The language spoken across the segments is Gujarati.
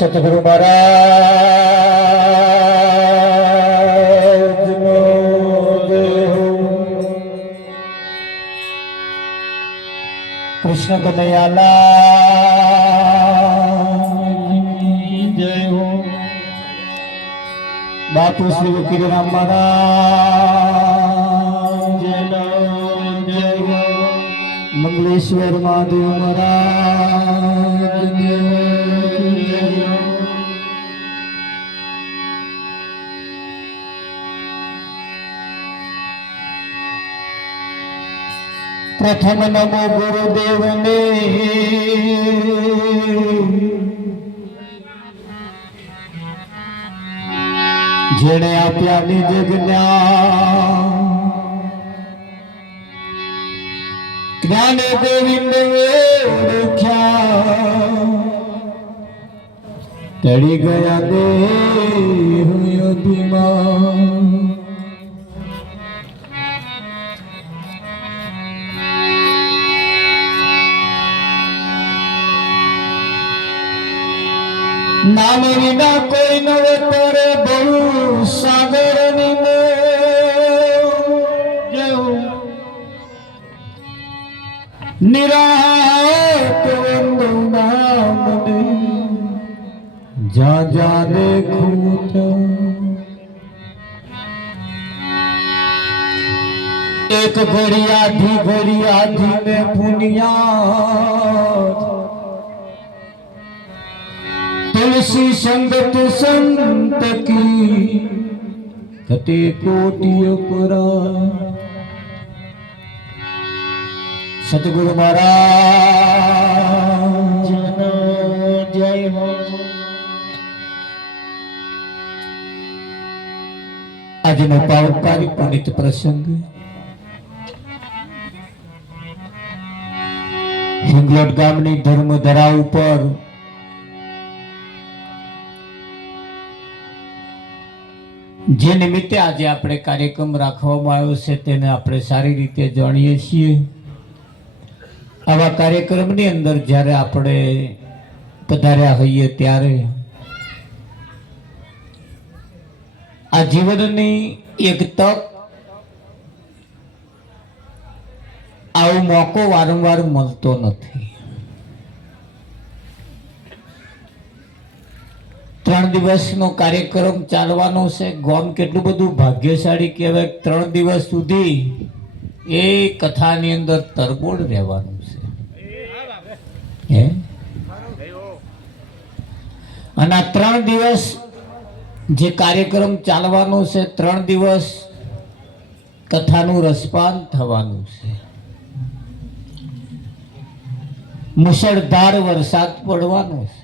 સતગુરુ મહારાજનો જય હો। કૃષ્ણ કનૈયાલાલની જય હો। બાપુ શ્રી વકીલરામ મહારાજનો જય હો। મંગલેશ્વર મહાદેવ મહારાજ જય હો। प्रथम नमो गुरुदेव ने जेने आप्या निज ज्ञान ज्ञान गोविंद ओळख्या टळी गया देह अभिमान। नाम विना कोई नवे तरे बहु सागर निरात नाम जा जा देखूत एक घड़ी आधी में बुनियाद तुलसी संगत संत की कटे कोटिय पुरा। सतगुरु महाराज जय हो। आज नो पावनकारी पुनित प्रसंग हिंगलोट गामनी धर्मधरा ઉપર જે નિમિત્તે આજે આપણે કાર્યક્રમ રાખવામાં આવ્યો છે તેને આપણે સારી રીતે જાણીએ છીએ। આવા કાર્યક્રમની અંદર જ્યારે આપણે પધાર્યા હોઈએ ત્યારે આ જીવનની એક તક આવો મોકો વારંવાર મળતો નથી। 3 દિવસનો કાર્યક્રમ ચાલવાનો છે। ગામ કેટલું બધું ભાગ્યશાળી કહેવાય। 3 દિવસ સુધી એ કથાની અંદર તરબોળ રહેવાનું છે અને આ 3 દિવસ જે કાર્યક્રમ ચાલવાનો છે 3 દિવસ કથાનું રસપાન થવાનું છે। મુશળધાર વરસાદ પડવાનો છે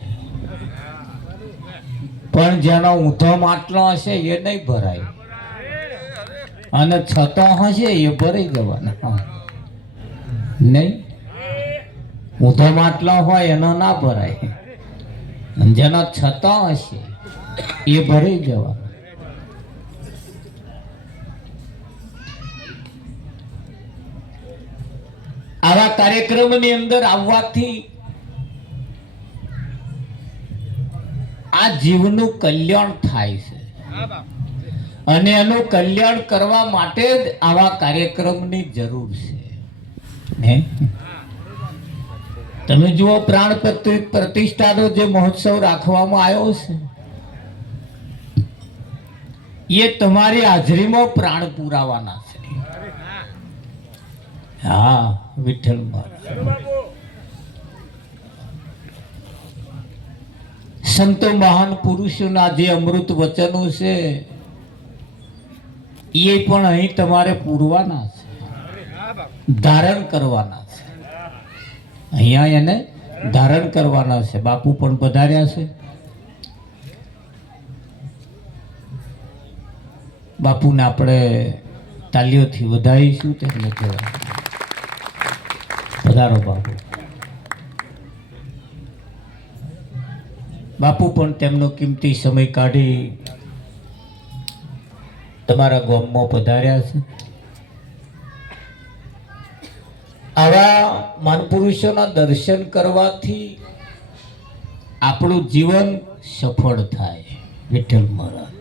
પણ જેનો ઊંધો માટલો હશે એ નહીં ભરાય અને છતો હશે એ ભરાઈ જવાના નહીં। ઊંધો માટલો હોય એનો ના ભરાય અને જેનો છતો હશે એ ભરાઈ જવાનો। આવા કાર્યક્રમની અંદર આવવાથી આ જીવનું કલ્યાણ થાય છે અને એનું કલ્યાણ કરવા માટે જ આવા કાર્યક્રમની જરૂર છે। તમે જુઓ પ્રાણ પ્રતિષ્ઠાનો જે મહોત્સવ રાખવામાં આવ્યો છે એ તમારી હાજરીમાં પ્રાણ પુરાવાના છે। હા વિઠ્ઠલ મહારાજ સંતો મહાન પુરુષોના જે અમૃત વચનો છે એ પણ અહીં તમારે પૂરવાના છે, ધારણ કરવાના છે। અહીંયા એને ધારણ કરવાના છે। બાપુ પણ પધાર્યા છે। બાપુને આપણે તાલીઓથી વધાવીશું। તેમને પધારો બાપુ। બાપુ પણ તેમનો કિંમતી સમય કાઢી તમારા ગામમાં પધાર્યા છે। આવા મહાન પુરુષોના દર્શન કરવાથી આપણું જીવન સફળ થાય. વિઠ્ઠલ મહારાજ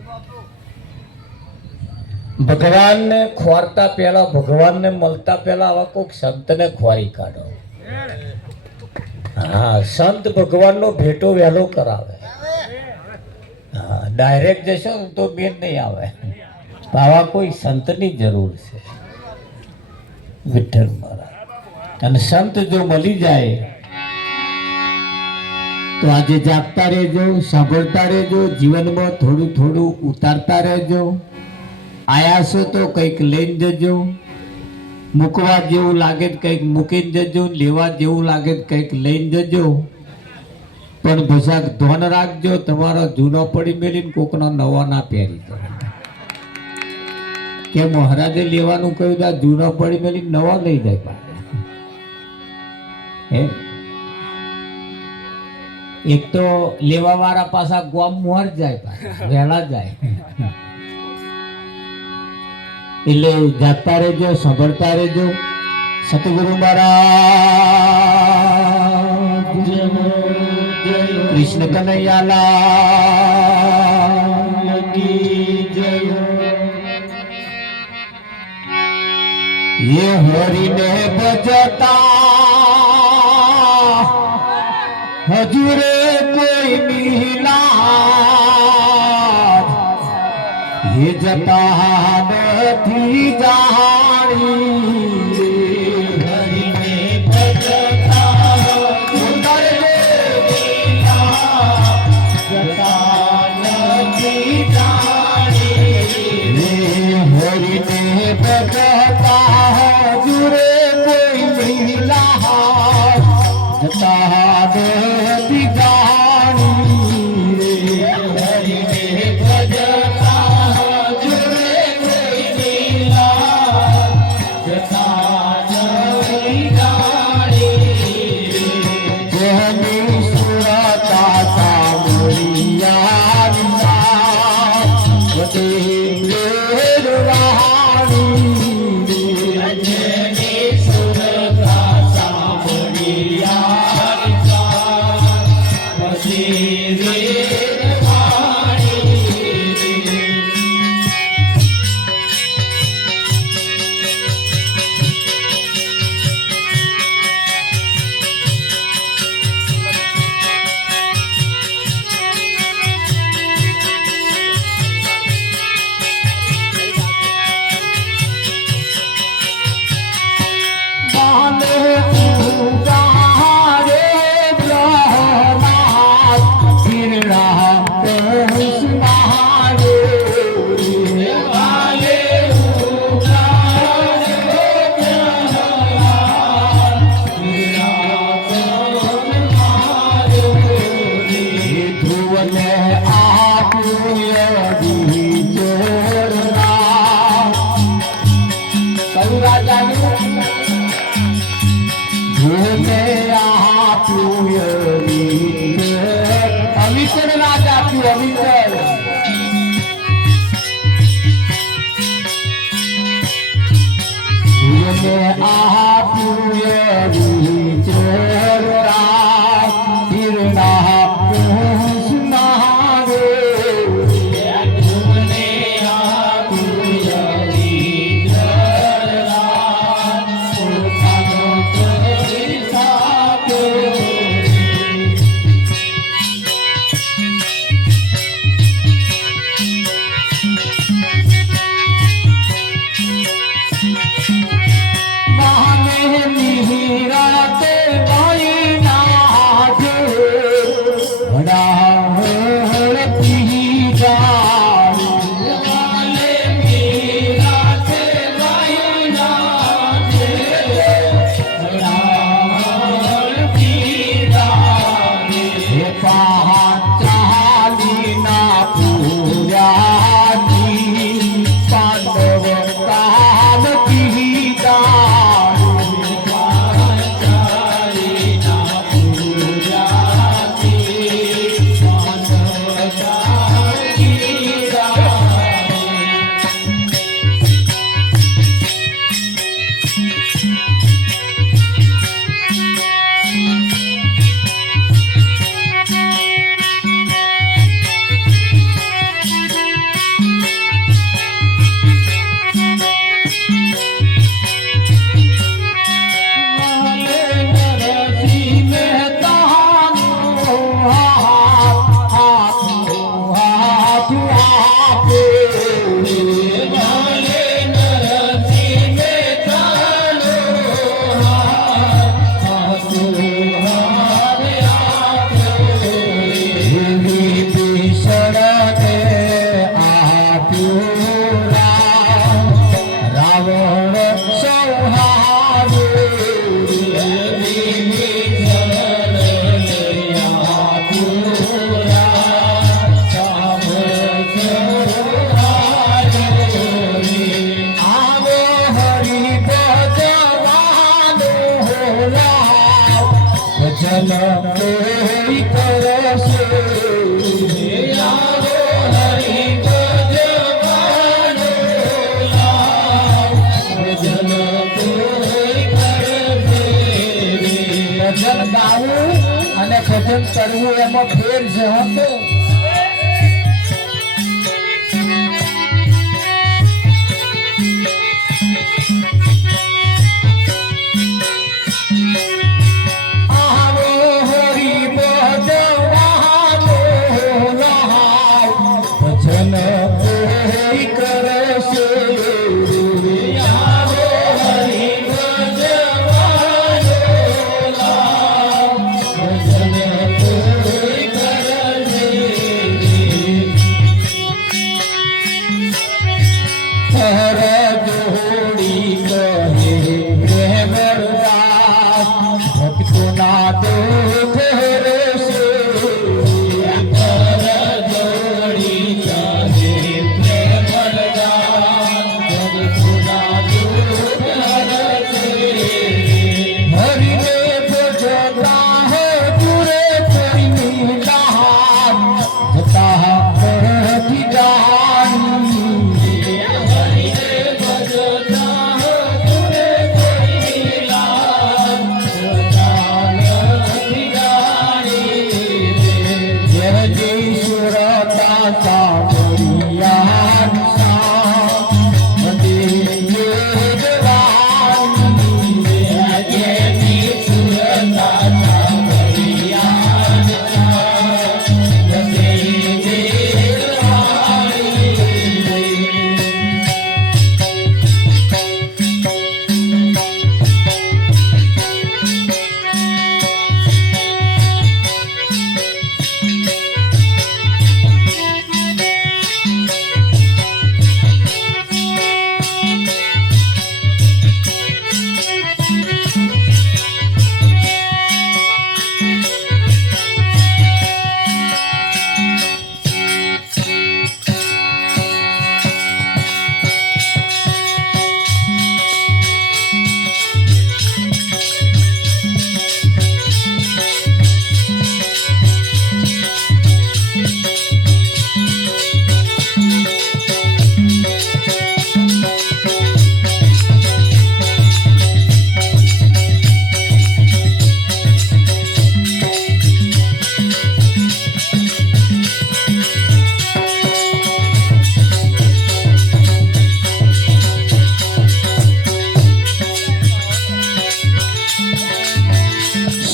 ભગવાનને ખોરતા પહેલા, ભગવાનને મળતા પહેલા આવા કોઈક સંતને ખોરી કાઢો. હા, સંત ભગવાનનો ભેટો વહેલો કરાવે. હા, ડાયરેક્ટ જશો તો બેન નહીં આવે. આવા કોઈ સંતની જરૂર છે. વિઠ્ઠલ મહારાજ અને સંત જો મળી જાય તો આજે જાગતા રહેજો, સાંભળતા રહેજો, જીવનમાં થોડું થોડું ઉતારતા રહેજો. આયા છો તો કંઈક લઈને જજો, મૂકવા જેવું લાગે તો કંઈક મૂકીને જજો, લેવા જેવું લાગે તો કંઈક લઈને જજો. પણ ભસાક ધોન રાખજો, તમારો જૂનો પડી મેલીને કોકનો નવો ના પહેરી દો. કે મહારાજે લેવાનું કહ્યું તો જૂનો પડી મેલીને નવા લઈ જાય પાછા. એક તો લેવા વાળા પાછા ગોમ મોર જાય, પાછા વહેલા જાય. એટલે જાગતા રહેજો, સાંભળતા રહેજો. સતગુરુ મહારાજ કૃષ્ણ કનૈયાલાલ કી જય. ये हरिने बजता हजूरे कोई मिला, ये जता નથી જાણી. હરિને બજતા જતા નથી જાણી. હરિને બજતા હજુરે કોઈ મિલા, જતા નથી જાણી. હરિને બજતા હજુરે કોઈ મિલા, જતા નથી જાણી. જેની સુરતા સાંભળિયા બધી ભજન કોઈ કરશે આવો હરિ ભજવાનો લાવ ભજન કોઈ કરશે ભજન ગાવું અને ભજન કરવું એમાં ફેર છે હોતો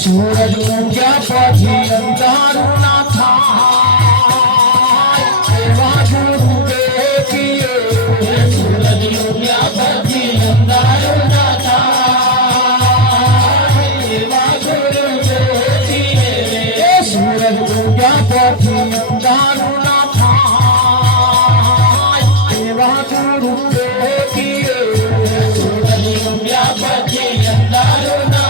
સૂરજ ઉગ્યા પછી અંધારું ના થાય એવા ગુરુ દેખીએ સૂરજ ઉગ્યા પછી અંધારું ના થાય એવા ગુરુ દેખીએ સૂરજ ઉગ્યા પછી અંધારું ના થાય એવા ગુરુ દેખીએ સૂરજ ઉગ્યા પછી અંધારું ના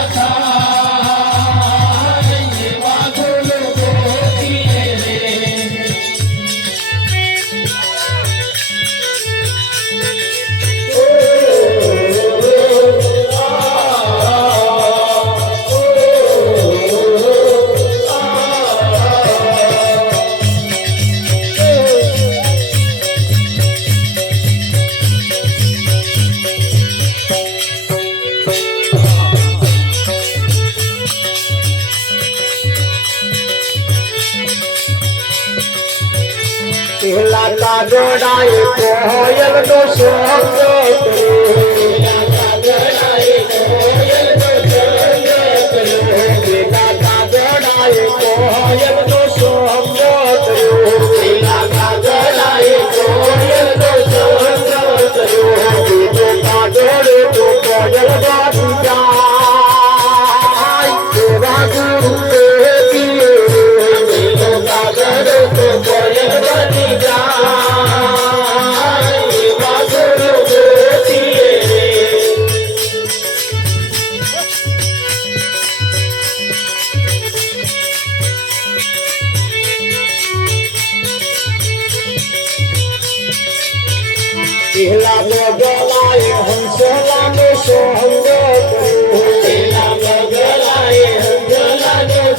પેલા કાગડાએ કોયલ નો સોંગ પેલા કાગડાએ કોયલ નો સોંગ પેલા કાગડાએ કોયલ નો સોંગ કાગડે તો કોયલ ગાડી જાય એવા ગુરુ કાગડે તો કોયલ ગાડી પેલા બગલાએ હંસલાનો સોંગ કર્યો પેલા બગલાએ હંસલાનો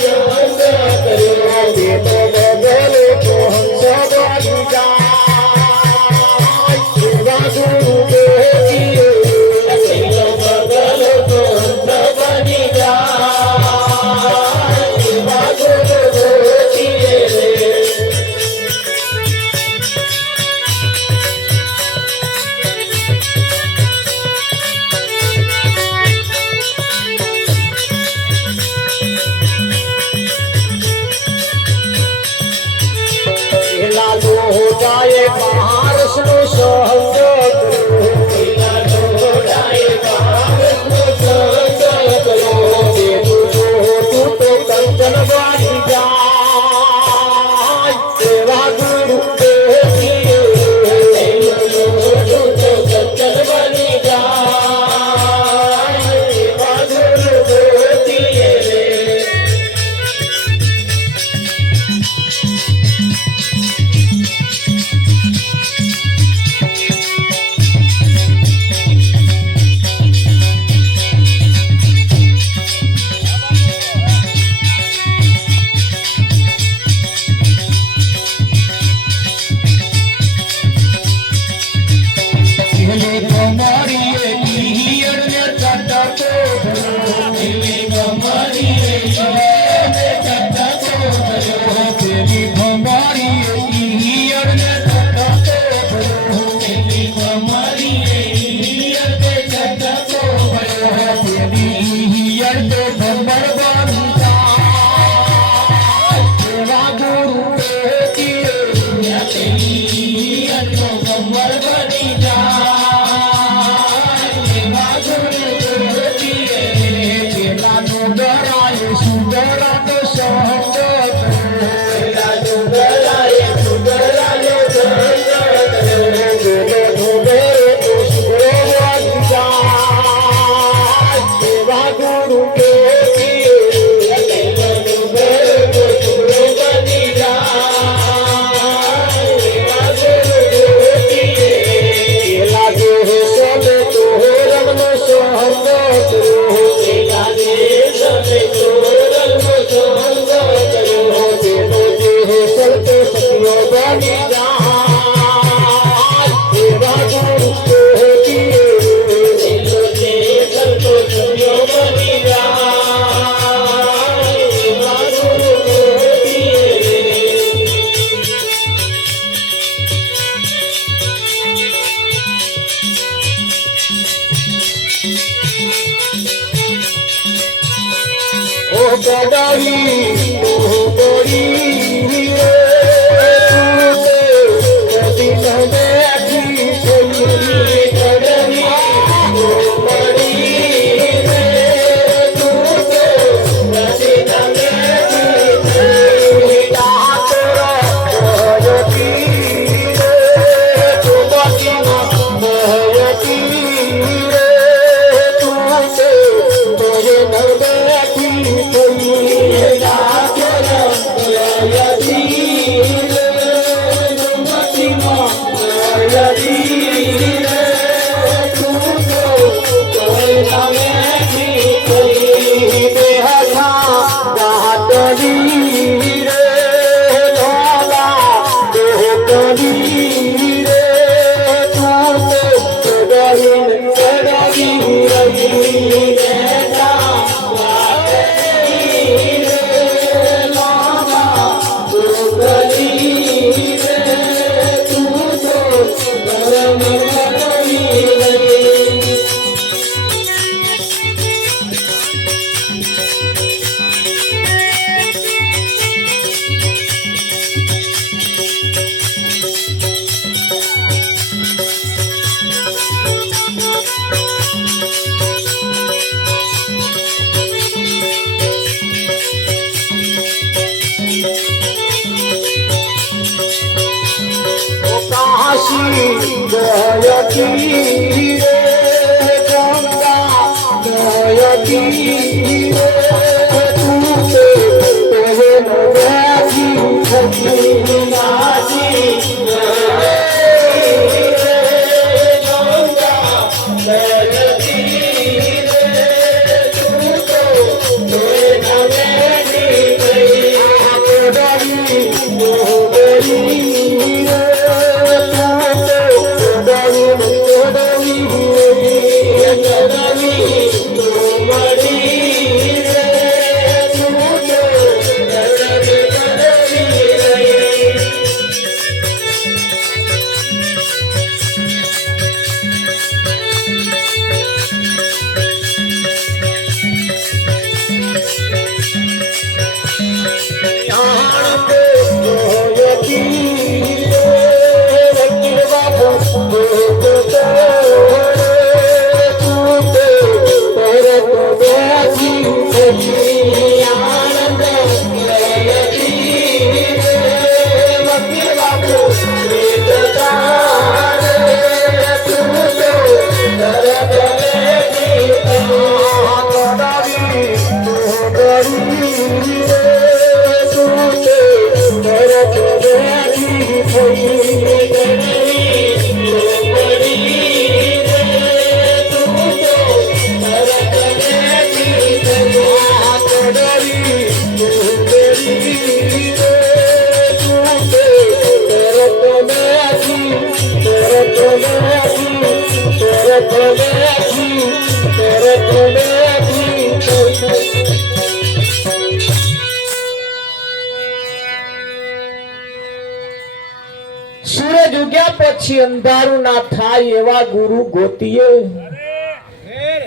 સૂરજ ઉગ્યા પછી અંધારું ના થાય એવા ગુરુ ગોતીએ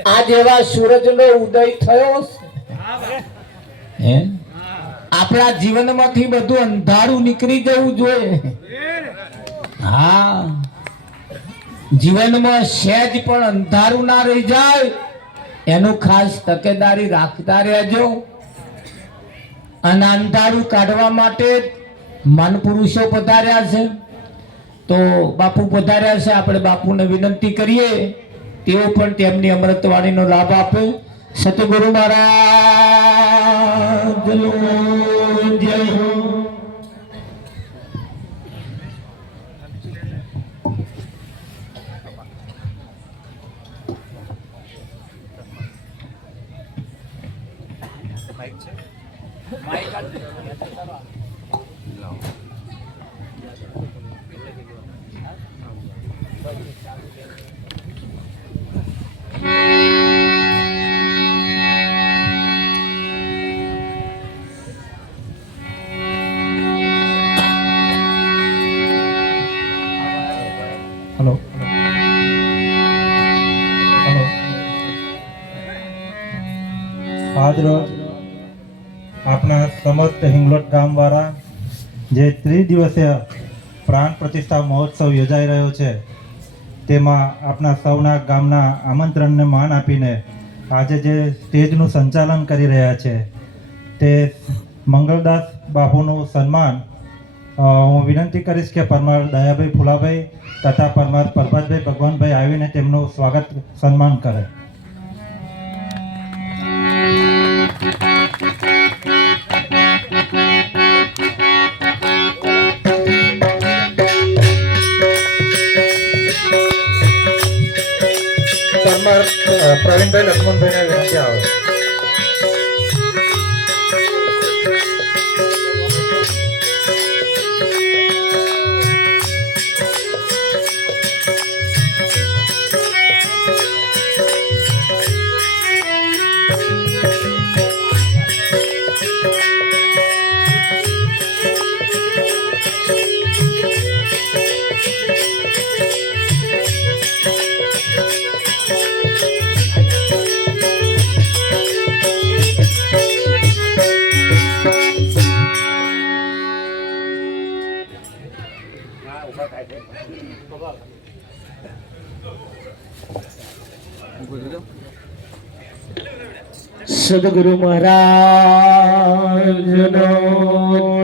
આજ એવા સૂરજનો ઉદય થયો હે આપણા જીવનમાંથી બધું અંધારું નીકળી જવું જોઈએ હા જીવનમાં સહેજ પણ અંધારું ના રહી જાય એનું ખાસ તકેદારી રાખતા રહેજો. અને અંધારું કાઢવા માટે મન પુરુષો પધાર્યા છે, તો બાપુ પધાર્યા છે. આપણે બાપુને વિનંતી કરીએ તેઓ પણ તેમની અમૃતવાણીનો લાભ આપે. સતગુરુ મહારાજનો જય હો. Hello hello. આજરોજ આપણા સમસ્ત હિંગલોટ ગામવાળા જે ત્રિદિવસીય પ્રાણ પ્રતિષ્ઠા મહોત્સવ યોજાઈ રહ્યો છે તેમાં આપણા સૌના ગામના આમંત્રણને માન આપીને આજે જે સ્ટેજનું સંચાલન કરી રહ્યા છે તે મંગલદાસ બાપુનું સન્માન હું વિનંતી કરીશ કે પરમાર દયાભાઈ ફુલાભાઈ તથા પરમાર પ્રભાતભાઈ ભગવાનભાઈ આવીને તેમનું સ્વાગત સન્માન કરે. પરમાર પ્રવીણભાઈ લક્ષ્મણભાઈને વિનંતી આવે. સદગુરુ મહારાજનો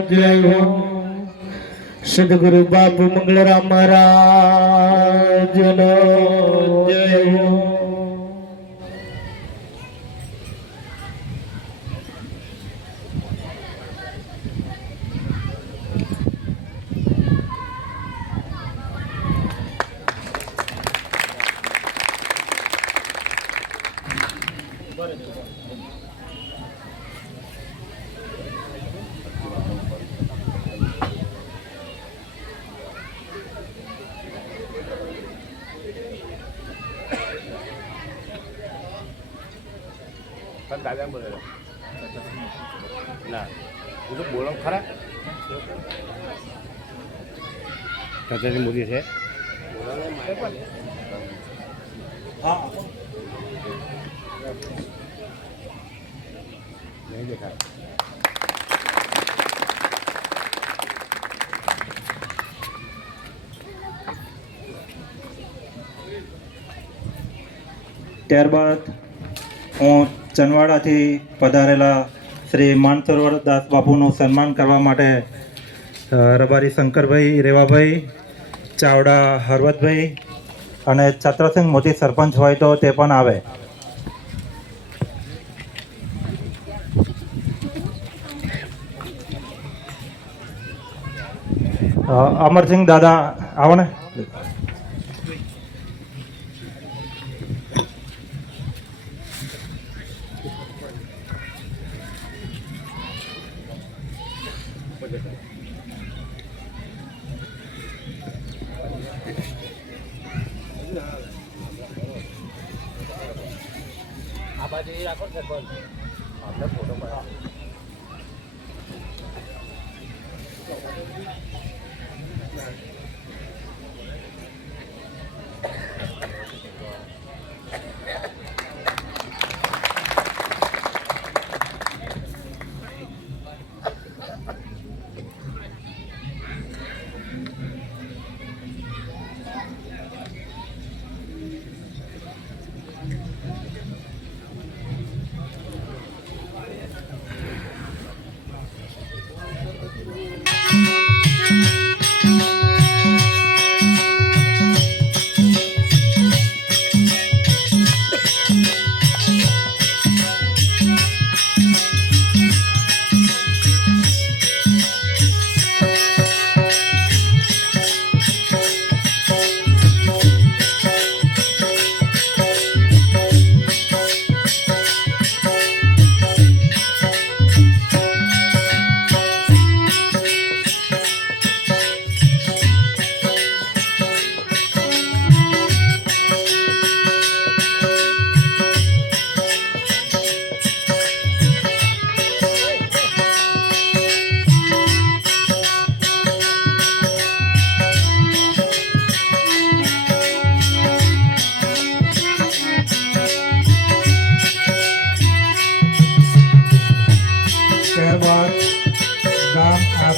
જય હો. સદગુરુ બાપુ મંગળરામ મહારાજનો જય હો. દાદા બોલેલો ના હું તો બોલો ખરા દાદાજી મોદી છે. હા નહીં દેખાય. ત્યારબાદ હું ચનવાડાથી પધારેલા શ્રી માનસરોવર દાસ બાપુનું સન્માન કરવા માટે રબારી શંકરભાઈ રેવાભાઈ, ચાવડા હરવતભાઈ અને છત્રસિંહ મોદી સરપંચ હોય તો તે પણ આવે. અમરસિંહ દાદા આવો ને.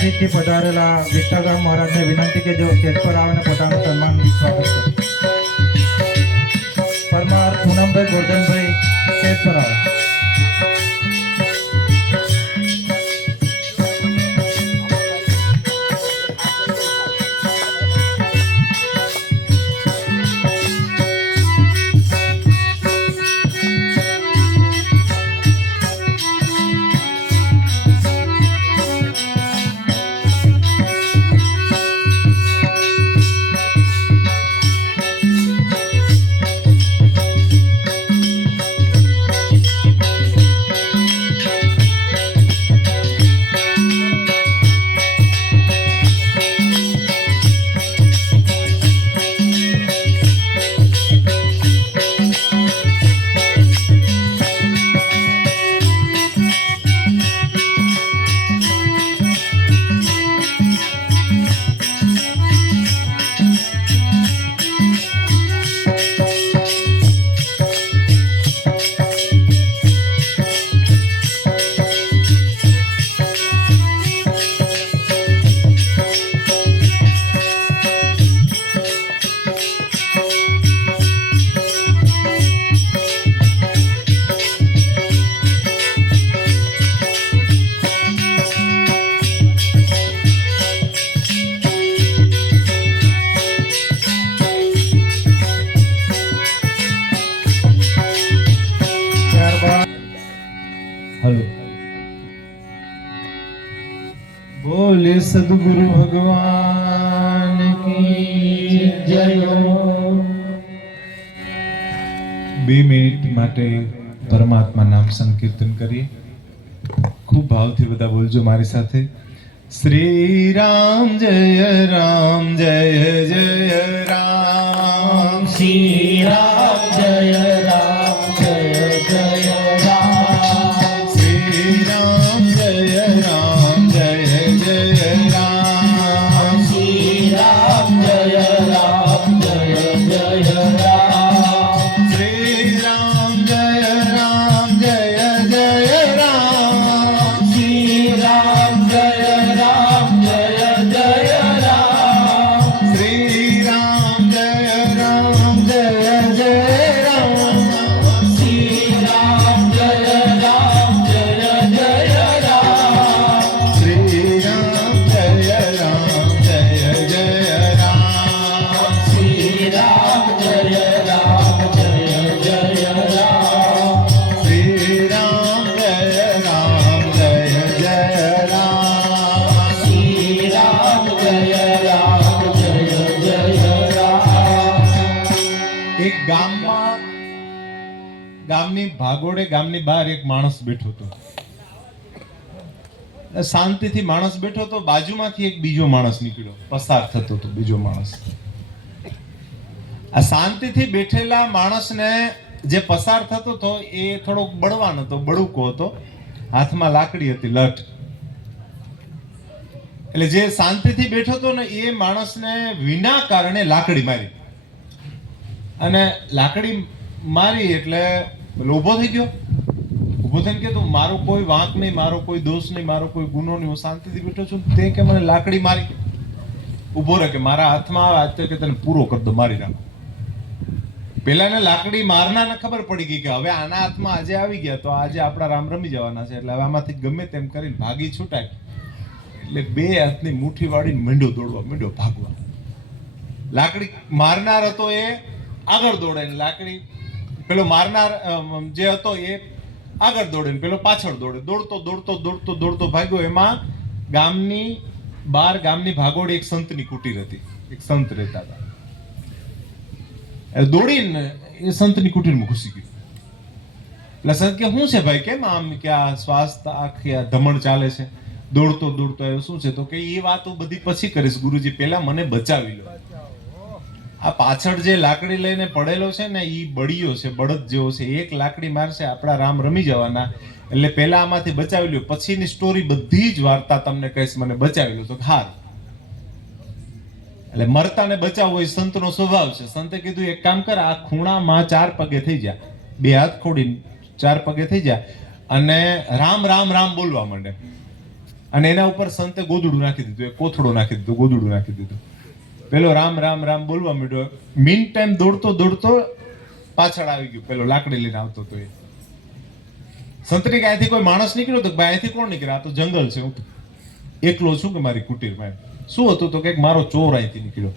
અતિથિ પધારેલા વિઠ્ઠલરામ મહારાજને વિનંતી કે જેઓ સ્ટેજ પર આવે અને પોતાનું સન્માન સ્વાગત કરે. પરમાર પૂનમભાઈ ગોરધનભાઈ સ્ટેજ પર આવે. बोले सदगुरु भगवान की जय. 2 મિનિટ માટે પરમાત્મા નામ સંકીર્તન કરીએ. ખૂબ ભાવથી બધા બોલજો મારી સાથે. શ્રી રામ જય રામ જય જય રામ. શ્રી રામ જય રામ જય જય રામ. શ્રી રામ જય રામ જય જય રામ. શ્રી રામ જય રામ જય જય રામ. શ્રી રામ જય રામ જય જય રામ. શ્રી રામ જય રામ જય જય રામ. શ્રી રામ જય રામ જય જય રામ. શ્રી રામ જય રામ જય જય રામ. શ્રી રામ જય રામ જય જય રામ. શ્રી રામ જય રામ જય જય રામ. શ્રી રામ જય રામ જય જય રામ. શ્રી રામ જય રામ જય જય રામ. એક ગામની ભાગોળે ગામની બહાર એક માણસ બેઠો હતો. શાંતિથી માણસ બેઠો હતો. બાજુમાંથી એક બીજો માણસ નીકળ્યો, પસાર થતો હતો બીજો માણસ. આ શાંતિથી બેઠેલા માણસને જે પસાર થતો હતો એ થોડોક બળવાન હતો, બળુકો હતો, હાથમાં લાકડી હતી, લઠ. એટલે જે શાંતિથી બેઠો હતો ને એ માણસને વિના કારણે લાકડી મારી. અને લાકડી મારી એટલે ઊભો થઈ ગયો. ઊભો થઈને કે તું, મારો કોઈ વાંક નહીં, મારો કોઈ દોષ નહીં, મારો કોઈ ગુનો નહીં, હું શાંતિથી બેઠો છું, તે કે મને લાકડી મારી. ઊભો રહે કે મારા હાથમાં આવે, આજ તો કે તને પૂરો કરી દો, મારી નાખો. પેલાને લાકડી મારનારને ખબર પડી ગઈ કે હવે આના હાથમાં આજે આવી ગયા તો આજે આપણા રામ રમી જવાના છે, એટલે હવે આમાંથી ગમે તેમ કરીને ભાગી છૂટાય. એટલે 2 હાથની મુઠ્ઠી વાળીને મીંડો દોડવા, મીંડો ભાગવા. લાકડી મારનાર હતો એ આગળ દોડે ને લાકડી પેલો મારનાર જે હતો એ આગળ દોડે ને પેલો પાછળ દોડે. દોડતો દોડતો દોડતો દોડતો ભાગ્યો. એમાં ગામની બહાર ગામની ભાગોળે એક સંતની કુટીર હતી. એક સંત રહેતા હતા. દોડીને એ સંતની કુટીરમાં ઘૂસી ગયો. એટલે સંત કે શું છે ભાઈ, કેમ આમ કે આ શ્વાસ આખી આ ધમણ ચાલે છે, દોડતો દોડતો આવ્યો, શું છે? તો કે એ વાતો બધી પછી કરીશ ગુરુજી, પહેલા મને બચાવી લો. આ પાછળ જે લાકડી લઈને પડેલો છે ને એ બળીયો છે, બળદ જેવો છે. એક લાકડી મારશે, આપણા રામ રમી જવાના. એટલે પહેલા આમાંથી બચાવી લ્યો, પછીની સ્ટોરી બધી જ વાર્તા તમને કહીશ, મને બચાવી લો. તો હાર. એટલે મરતાને બચાવવો એ સંતનો સ્વભાવ છે. સંતે કીધું એક કામ કર, આ ખૂણામાં 4 પગે થઈ જા, 2 હાથ ખોડીને 4 પગે થઈ જા અને રામ રામ રામ બોલવા માંડે. અને એના ઉપર સંતે ગોદડું નાખી દીધું, એક કોથળો નાખી દીધો, ગોદડું નાખી દીધું. પેલો રામ રામ રામ બોલવા માંડ્યો. મીન ટાઈમ દોડતો દોડતો પાછળ આવી ગયો, પેલો લાકડી લઈને આવતો હતો એ. સંતરી કે અહીંથી કોઈ માણસ નીકળ્યો તો ભાઈ અહીંથી કોણ નીકળ્યા? આ તો જંગલ છે, હું એકલો છું કે મારી કુટીરમાં. શું હતું તો કે મારો ચોર અહીંથી નીકળ્યો.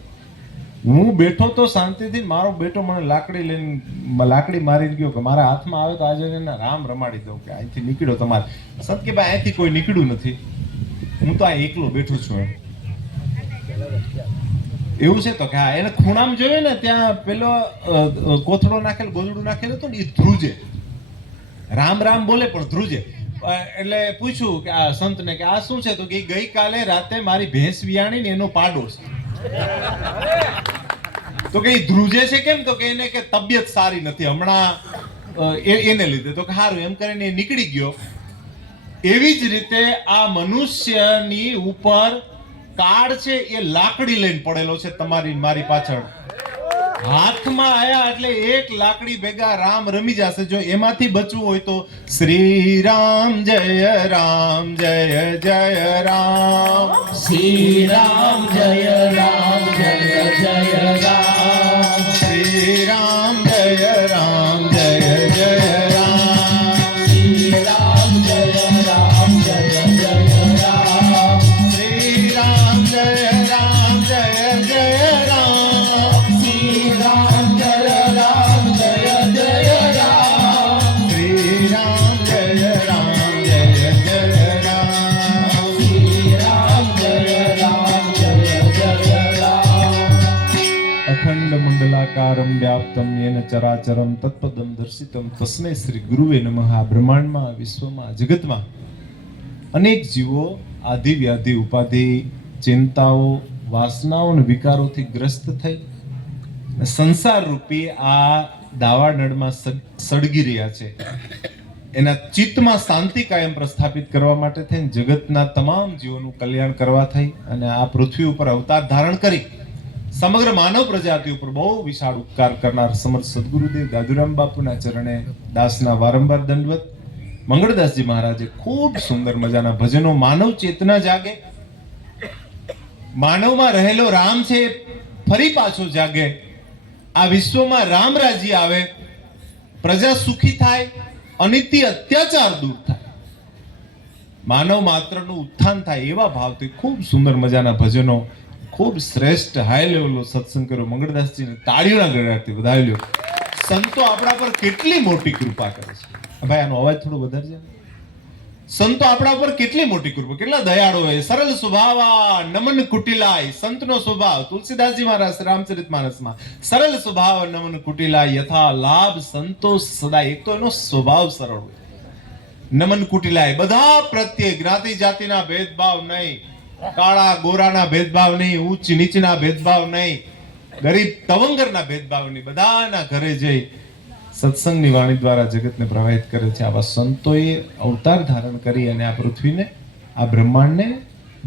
હું બેઠો તો શાંતિથી, મારો બેટો મને લાકડી મારીને ગયો કે મારા હાથમાં આવે તો આજે એને રામ રમાડી દઉં કે અહીંથી નીકળ્યો તમારે. સંત કે ભાઈ અહીંથી કોઈ નીકળ્યું નથી, હું તો આ એકલો બેઠો છું એમ. એવું છે તો કે હા, એને ખૂણામાં જોયું ને ત્યાં પેલો કોથળો નાખેલો, ગોદડું નાખેલું હતું ને, એ ધ્રુજે, રામ રામ બોલે પણ ધ્રુજે. એટલે પૂછ્યું કે આ સંતને કે આ શું છે? તો કે ગઈકાલે રાતે મારી ભેંસ વિયાણી ને એનો પાડો છે. તો કે ધ્રુજે છે કેમ? તો કે એને કે તબિયત સારી નથી હમણાં, એને લીધે. તો કે સારું, એમ કરીને એ નીકળી ગયો. એવી જ રીતે આ મનુષ્યની ઉપર કાળ છે એ લાકડી લઈને પડેલો છે, તમારી મારી પાછળ. હાથમાં આયા એટલે એક લાકડી ભેગા રામ રમી જશે. જો એમાંથી બચવું હોય તો શ્રી રામ જય રામ જય જય રામ, શ્રી રામ જય રામ જય જય રામ, શ્રી રામ જય રામ જય જય રામ, શ્રી રામ જય રામ જય જય રામ, શ્રી રામ જય રામ જય જય રામ, શ્રી રામ જય રામ જય જય રામ, શ્રી રામ જય રામ જય જય રામ, શ્રી રામ જય રામ જય જય રામ. અખંડ મંડલાકારમ વ્યાપ્તમ યેન ચરાચરમ તત્પદમ દર્શિતમ તસ્મૈ શ્રી ગુરુવે નમઃ. આ બ્રહ્માંડમાં, વિશ્વમાં, જગતમાં અનેક જીવો આધિ વ્યાધિ ઉપાધિ ચિંતાઓ વાસનાઓ અને વિકારોથી ગ્રસ્ત થઈ સંસાર રૂપી આ દાવાનળમાં સળગી રહ્યા છે. એના ચિત્તમાં શાંતિ કાયમ પ્રસ્થાપિત કરવા માટે થઈને જગતના તમામ જીવોનું કલ્યાણ કરવા થઈ અને આ પૃથ્વી ઉપર અવતાર ધારણ કરી સમગ્ર માનવ પ્રજાતિ ઉપર બહુ વિશાળ ઉપકાર કરનાર સમર્થ સદગુરુદેવ દાદુરામ બાપુના ચરણે દાસના વારંવાર દંડવત. મંગળદાસજી મહારાજે ખૂબ સુંદર મજાના ભજનો. માનવ ચેતના જાગે, માનવમાં રહેલો રામ છે ફરી પાછો જાગે, આ વિશ્વમાં રામ રાજી આવે, પ્રજા સુખી થાય, અનિત્ય અત્યાચાર દૂર થાય, માનવ માત્રનું ઉત્થાન થાય, એવા ભાવથી ખૂબ સુંદર મજાના ભજનો, ખૂબ શ્રેષ્ઠ હાઈ લેવલનો સત્સંગ કર્યો. મંગળદાસજીને તાળીઓના ગળાથી વધાવી લ્યો. સંતો આપણા પર કેટલી મોટી કૃપા કરે છે. ભાઈ આનો અવાજ થોડો વધારજે. સંતો આપણા પર કેટલી મોટી કૃપા, કેટલા દયાળુ હોય. સરળ સ્વભાવા નમન કુટિલાય, સંતનો સ્વભાવ તુલસીદાસજી મહારાજ રામચરિતમાનસમાં સરળ સ્વભાવ નમન કુટિલાય યથા લાભ સંતોષ સદાય. એક તો એનો સ્વભાવ સરળ હોય, નમન કુટિલાય, બધા પ્રત્યે જ્ઞાતિ જાતિના ભેદભાવ નહીં, કાળા ગોરાના ભેદભાવ નહીં, ઉચ્ચ નીચના ભેદભાવ નહીં, ગરીબ તવંગરના ભેદભાવ નહીં, બધાના ઘરે જઈ સત્સંગની વાણી દ્વારા જગતને પ્રવાહિત કરે છે. આવા સંતોએ અવતાર ધારણ કરી અને આ પૃથ્વીને, આ બ્રહ્માંડને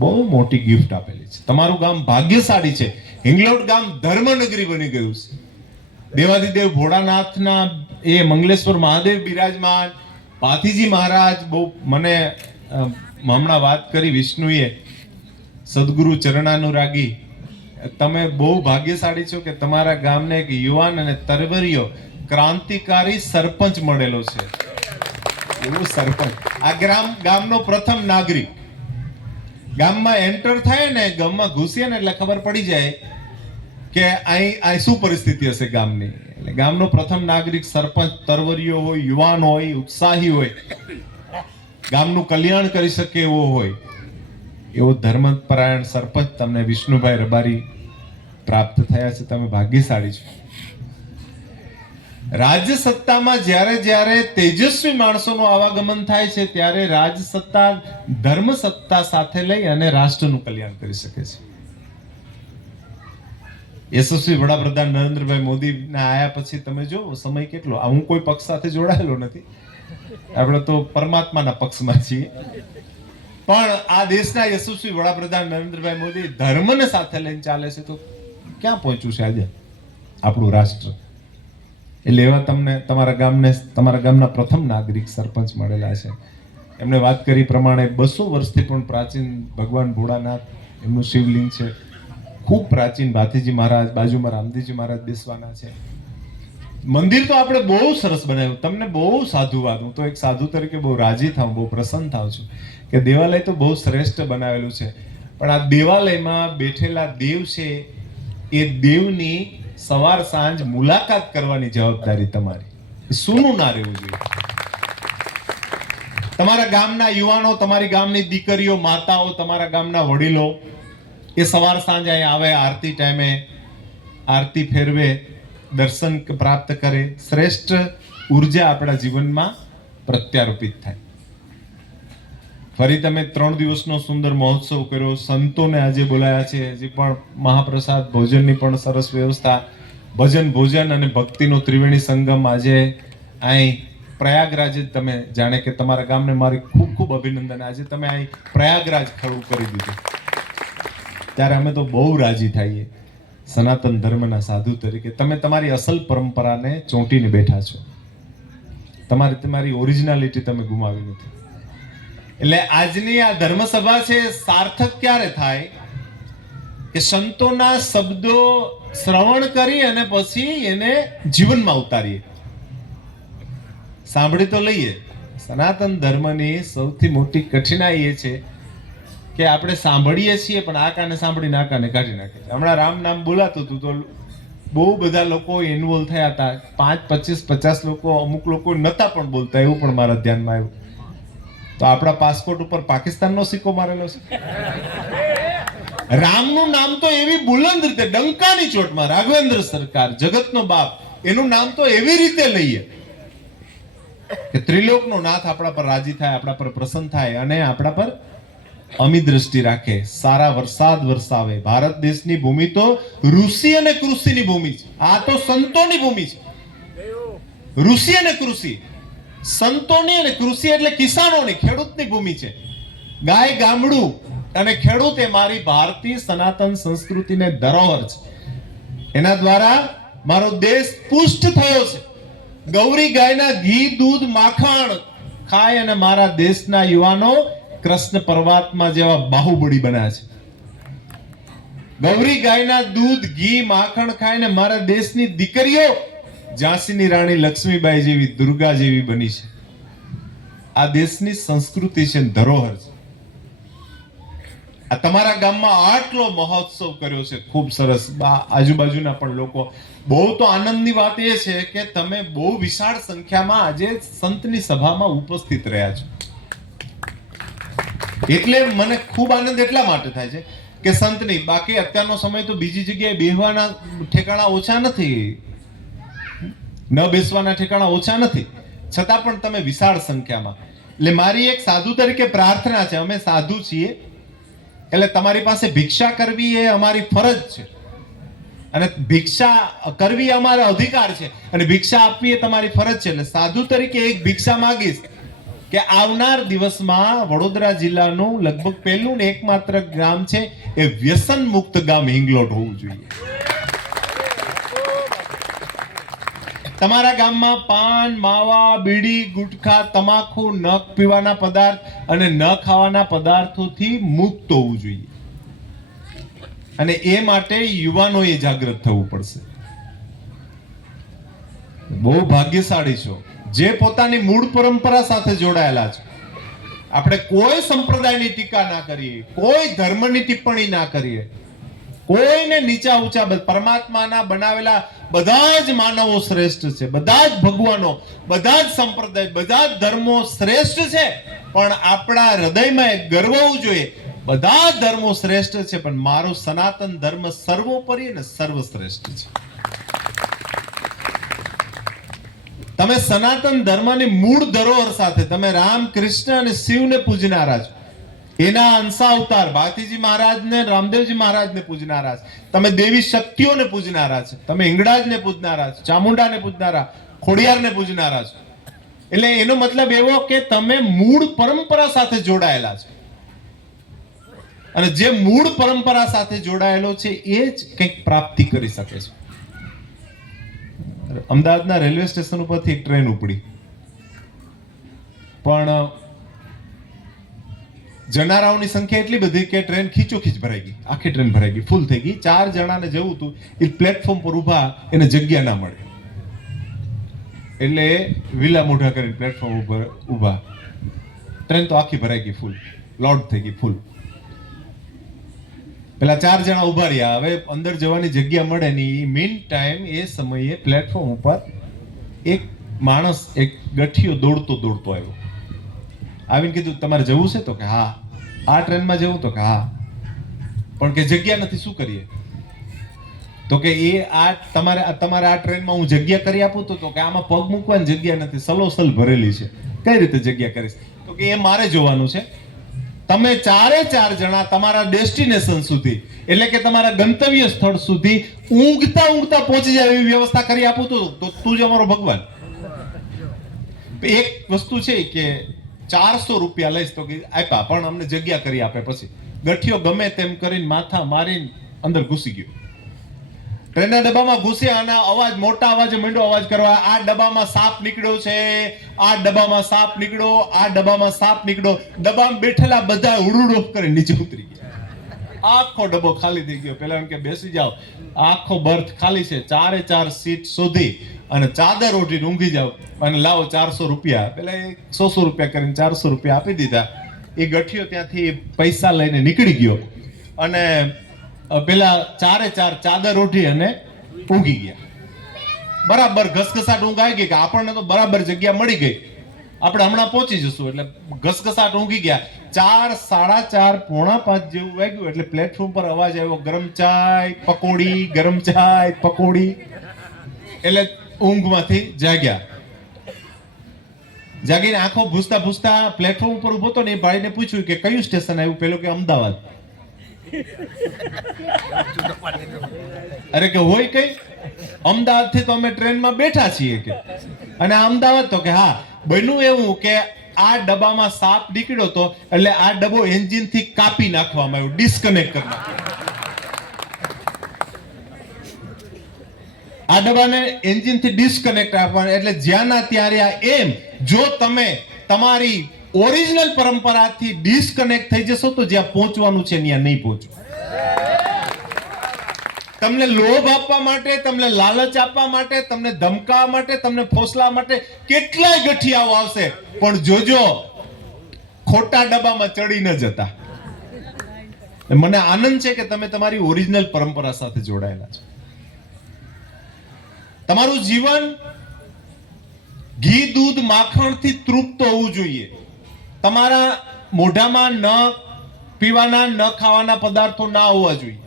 બહુ મોટી ગિફ્ટ આપેલી છે. તમારું ગામ ભાગ્યશાળી છે. હિંગલોડ ગામ ધર્મનગરી બની ગયું છે. દેવાદિદેવ ભોળાનાથના એ મંગલેશ્વર મહાદેવ બિરાજમાન, પાથીજી મહારાજ બહુ મને હમણાં વાત કરી વિષ્ણુએ, સદગુરુ ચરણાનુરાગી. તમે બહુ ભાગ્યશાળી છો કે તમારા ગામને એક યુવાન અને તરવરિયો ક્રાંતિકારી સરપંચ મળેલો છે. એવું સરપંચ, આ ગામનો પ્રથમ નાગરિક. ગામમાં એન્ટર થાય ને, ગામમાં ઘૂસીએ ને એટલે ખબર પડી જાય કે અહીં શું પરિસ્થિતિ હશે ગામની. એટલે ગામનો પ્રથમ નાગરિક સરપંચ તરવરિયો હોય, યુવાન હોય, ઉત્સાહી હોય, ગામનું કલ્યાણ કરી શકે એવો હોય, એવો ધર્મપરાયણ સરપંચ તમને વિષ્ણુભાઈ રબારી પ્રાપ્ત થયા છે. તમે ભાગ્યશાળી છો. રાજ્ય સત્તામાં જ્યારે તેજસ્વી માણસોનું આવાગમન થાય છે ત્યારે રાજસત્તા ધર્મ સત્તા સાથે લઈ અને રાષ્ટ્રનું કલ્યાણ કરી શકે છે. યશસ્વી વડાપ્રધાન નરેન્દ્રભાઈ મોદી ના આયા પછી તમે જો સમય કેટલો, હું કોઈ પક્ષ સાથે જોડાયેલો નથી, આપણે તો પરમાત્માના પક્ષમાં છીએ, પણ આ દેશના યશસ્વી વડાપ્રધાન નરેન્દ્રભાઈ મોદી ધર્મને સાથે લઈને ચાલે છે તો ક્યાં પહોંચ્યું છે આજે આપણું રાષ્ટ્ર. એટલે એવા તમને તમારા ગામના પ્રથમ નાગરિક સરપંચ મળેલા છે. એમણે વાત કરી પ્રમાણે 200 વર્ષથી પણ પ્રાચીન ભગવાન ભોળાનાથ એમનું શિવલિંગ છે, ખૂબ પ્રાચીન. ભાથીજી મહારાજ બાજુમાં રામદેવજી મહારાજ બેસવાના છે. મંદિર તો આપણે બહુ સરસ બનાવ્યું. તમને બહુ સાધુવાદ, હું તો એક સાધુ તરીકે બહુ રાજી થાઉં, બહુ પ્રસન્ન થાઉં છું કે દેવાલય તો બહુ શ્રેષ્ઠ બનાવેલું છે. પણ આ દેવાલયમાં બેઠેલા દેવ છે, એ દેવની સવાર સાંજ મુલાકાત કરવાની જવાબદારી તમારી. સૂનું ના રહેવું જોઈએ. તમારા ગામના યુવાનો, તમારી ગામની દીકરીઓ, માતાઓ, તમારા ગામના વડીલો એ સવાર સાંજ અહીં આવે, આરતી ટાઈમે આરતી ફેરવે, દર્શન પ્રાપ્ત કરે, શ્રેષ્ઠ ઉર્જા આપણા જીવનમાં પ્રત્યારોપિત થાય. ફરી તમે 3 દિવસનો સુંદર મહોત્સવ કર્યો, સંતોને આજે બોલાયા છે, હજી પણ મહાપ્રસાદ ભોજનની પણ સરસ વ્યવસ્થા, ભજન ભોજન અને ભક્તિનો ત્રિવેણી સંગમ. આજે અહીં પ્રયાગરાજ તમે જાણે કે તમારા ગામને મારી ખૂબ ખૂબ અભિનંદન. આજે તમે અહીં પ્રયાગરાજ ખડું કરી દીધું, ત્યારે અમે તો બહુ રાજી થઈએ સનાતન ધર્મના સાધુ તરીકે. તમે તમારી અસલ પરંપરાને ચોંટીને બેઠા છો, તમારી ઓરિજિનાલિટી તમે ગુમાવી નથી. એટલે આજની આ ધર્મસભા છે, સાર્થક ક્યારે થાય કે સંતોના શબ્દો શ્રવણ કરી અને પછી એને જીવનમાં ઉતારીએ. સાંભળી તો લઈએ. સનાતન ધર્મની સૌથી મોટી કઠિનાઈ એ છે કે આપણે સાંભળીએ છીએ પણ આ કાને સાંભળીને આ કાને કાઢી નાખે. હમણાં રામ નામ બોલાતું હતું તો બહુ બધા લોકો ઇન્વોલ્વ થયા હતા. 5, 25, 50 લોકો, અમુક લોકો નતા પણ બોલતા, એવું પણ મારા ધ્યાનમાં આવ્યું. તો આપણા પાસપોર્ટ ઉપર પાકિસ્તાનનો સિક્કો મારેલો છે. રામનું નામ તો એવી બુલંદ રીતે ડંકાની ચોટમાં, રાઘવેન્દ્ર સરકાર, જગતનો બાપ, એનું નામ તો એવી રીતે લઈએ કે ત્રિલોકનો નાથ આપણા પર રાજી થાય, આપણા પર પ્રસન્ન થાય અને આપણા પર અમી દ્રષ્ટિ રાખે, સારા વરસાદ વરસાવે. ભારત દેશની ભૂમિ તો ઋષિ અને કૃષિની ભૂમિ છે. આ તો સંતોની ભૂમિ છે. ઋષિ અને કૃષિ, સંતોની અને કૃષિ એટલે કિસાનોની, ખેડૂતની ભૂમિ છે. ગાય, ગામડું અને ખેડૂત એ મારી ભારતીય સનાતન સંસ્કૃતિને ધરોહર છે. એના દ્વારા મારો દેશ પુષ્ટ થયો છે. ગૌરી ગાયના ઘી, દૂધ, માખણ ખાય અને મારા દેશના યુવાનો કૃષ્ણ પરમાત્મા જેવા બાહુબળી બન્યા છે. ગૌરી ગાયના દૂધ, ઘી, માખણ ખાઈને મારા દેશની દીકરીઓ ઝાંસીની રાણી લક્ષ્મીબાઈ જેવી, દુર્ગા જેવી બની છે. આ દેશની સંસ્કૃતિ છે, ધરોહર છે. આ તમારા ગામમાં આટલો મહોત્સવ કર્યો છે, ખૂબ સરસ. આજુબાજુના પણ લોકો, બહુ તો આનંદની વાત એ છે કે તમે બહુ વિશાળ સંખ્યામાં આજે સંતની સભામાં ઉપસ્થિત રહ્યા છો. એટલે મને ખૂબ આનંદ એટલા માટે થાય છે કે સંતની, બાકી અત્યારનો સમય તો બીજી જગ્યાએ બેહવાના ઠેકાણા ઓછા નથી, ન બેસવાના ઠેકાણા ઓછા નથી, છતાં પણ તમે વિશાળ સંખ્યામાં. એટલે મારી એક સાધુ તરીકે પ્રાર્થના છે, અમે સાધુ છીએ એટલે તમારી પાસે ભિક્ષા કરવી એ અમારી ફરજ છે અને ભિક્ષા કરવી એ અમારો અધિકાર છે અને ભિક્ષા આપવી એ તમારી ફરજ છે. એટલે સાધુ તરીકે એક ભિક્ષા માંગીશ કે આવનાર દિવસમાં વડોદરા જિલ્લાનું લગભગ પહેલું ને એકમાત્ર ગામ છે એ વ્યસન મુક્ત ગામ હિંગલોટ હોવું જોઈએ. તમારા ગામમાં પાન, માવા, બીડી, ગુટખા, તમાકુ, ન પીવાના પદાર્થ અને ન ખાવાના પદાર્થોથી મુક્ત હોવું જોઈએ. અને એ માટે યુવાનોએ જાગૃત થવું પડશે. બહુ ભાગ્યશાળી છો જે પોતાની મૂળ પરંપરા સાથે જોડાયેલા છો. આપણે કોઈ સંપ્રદાયની ટીકા ના કરીએ, કોઈ ધર્મની ટિપ્પણી ના કરીએ, કોઈને નીચા ઊંચા. પરમાત્માના બનાવેલા બધા જ માનવો શ્રેષ્ઠ છે, બધા જ ભગવાનો, બધા જ સંપ્રદાય, બધા જ ધર્મો શ્રેષ્ઠ છે. પણ આપણા હૃદયમાં એક ગર્વ હોવું જોઈએ, બધા જ ધર્મો શ્રેષ્ઠ છે પણ મારો સનાતન ધર્મ સર્વોપરી અને સર્વશ્રેષ્ઠ છે. તમે સનાતન ધર્મની મૂળ ધરોહર સાથે તમે રામ, કૃષ્ણ અને શિવને પૂજનારા છો. એના અંશાવતાર ભાથીજી મહારાજને, રામદેવજી મહારાજને પૂજનારા છે. તમે દેવી શક્તિઓને પૂજનારા છે. તમે હિંગળાજને પૂજનારા છો, ચામુંડાને પૂજનારા, ખોડિયારને પૂજનારા છો. એટલે એનો મતલબ એવો કે તમે મૂળ પરંપરા સાથે જોડાયેલા છો અને જે મૂળ પરંપરા સાથે જોડાયેલો છે એ જ કંઈક પ્રાપ્તિ કરી શકે છે. અમદાવાદના રેલવે સ્ટેશન ઉપરથી એક ટ્રેન ઉપડી, પણ જનારાઓની સંખ્યા એટલી બધી કે ટ્રેન ખીચોખીચ ભરાઈ ગઈ, આખી ટ્રેન ભરાઈ ગઈ, ફૂલ થઈ ગઈ. 4 જણાને જવું હતું, એ પ્લેટફોર્મ પર ઊભા, એને જગ્યા ના મળે એટલે વિલા મોઢા કરીને પ્લેટફોર્મ ઉપર ઊભા. ટ્રેન તો આખી ભરાઈ ગઈ, ફૂલ લોડ થઈ ગઈ, ફૂલ. પેલા 4 જણા ઊભા રહ્યા, હવે અંદર જવાની જગ્યા મળે નહીં. મીન ટાઈમ એ સમયે પ્લેટફોર્મ ઉપર એક માણસ, એક ગઠિયો દોડતો આવ્યો. આવીને કીધું તમારે જવું છે? તો કે હા. આ ટ્રેનમાં જવું? તો કે હા. પણ કે જગ્યા નથી, શું કરીએ? તો કે એ તમારે આ ટ્રેનમાં હું જગ્યા કરી આપું? તો કે આમાં પગ મૂકવાની જગ્યા નથી, સલોસલ ભરેલી છે, કઈ રીતે જગ્યા કરીશ? તો કે એ મારે જોવાનું છે. તમે 4 જણા તમારા ડેસ્ટિનેશન સુધી, એટલે કે તમારા ગંતવ્ય સ્થળ સુધી ઊંઘતા પહોંચી જાય એવી વ્યવસ્થા કરી આપું તો તું જ અમારો ભગવાન. એક વસ્તુ છે કે 400 રૂપિયા લઈશ, તો આપ્યા, પણ અમને જગ્યા કરી આપે. પછી ગઠિયો ગમે તેમ કરીને માથા મારીને અંદર ઘૂસી ગયો. ટ્રેનના ડબ્બામાં ઘૂસ્યા અને અવાજ, મોટા અવાજે માંડ્યો અવાજ કરવા, આ ડબ્બામાં સાપ નીકળ્યો છે, આ ડબ્બામાં સાપ નીકળ્યો, આ ડબ્બામાં સાપ નીકળ્યો. ડબ્બામાં બેઠેલા બધા ઉડુડો કરી નીચે ઉતરી ગયા. આખો ડબ્બો ખાલી થઈ ગયો. પેલા એમ કે બેસી જાઓ, આખો બર્થ ખાલી છે, 4 સીટ શોધી અને ચાદર ઓઢીને ઊંઘી જાઓ અને લાવો 400 રૂપિયા. પેલા 100 રૂપિયા કરીને 400 રૂપિયા આપી દીધા. એ ગઠિયો ત્યાંથી પૈસા લઈને નીકળી ગયો અને પેલા 4 ચાદર ઓઢી અને ઊંઘી ગયા. બરાબર ઘસઘસાટ ઊંઘ આવી ગઈ કે આપણને તો બરાબર જગ્યા મળી ગઈ, આપણે હમણાં પહોંચી જશું. એટલે ઘસઘસાટ ઊંઘી ગયા. 4, 4:30, પોણા 5 જેવું વાગ્યું એટલે પ્લેટફોર્મ પર અવાજ આવ્યો, ગરમ ચાય પકોડી, ગરમ ચાય પકોડી. એટલે ઊંઘમાંથી જાગ્યા. જાગીને આંખો ભૂસતા પ્લેટફોર્મ ઉપર ઉભો હતો ને, એ ભાઈને પૂછ્યું કે કયું સ્ટેશન આવ્યું? પેલો કે અમદાવાદ. અરે કે હોય કઈ? અમદાવાદ થી તો અમે ટ્રેનમાં બેઠા છીએ કે. અને અમદાવાદ? તો કે હા. બન્યું એવું કે આ ડબ્બામાં સાપ નીકળ્યો તો એટલે આ ડબ્બો એન્જિન થી કાપી નાખવામાં આવ્યો, ડિસ્કનેક્ટ કરી નાખ્યો. આ ડબ્બાને એન્જિન થી ડિસ્કનેક્ટ આપવાનું, એટલે જ્યાંના ત્યાં રહ્યા એમ. જો તમે તમારી ઓરિજિનલ પરંપરાથી ડિસ્કનેક્ટ થઈ જશો તો જ્યાં પહોંચવાનું છે ત્યાં નહીં પહોંચો. તમને લોભ આપવા માટે, તમને લાલચ આપવા માટે, તમને ધમકાવવા માટે, તમને ફોસલા માટે કેટલાય ગઠિયાઓ આવશે, પણ જોજો ખોટા ડબ્બામાં ચડી ન જતા. મને આનંદ છે કે તમે તમારી ઓરિજિનલ પરંપરા સાથે જોડાયેલા છો. તમારું જીવન ઘી, દૂધ, માખણથી તૃપ્ત હોવું જોઈએ. તમારા મોઢામાં ન પીવાના, ન ખાવાના પદાર્થો ના હોવા જોઈએ.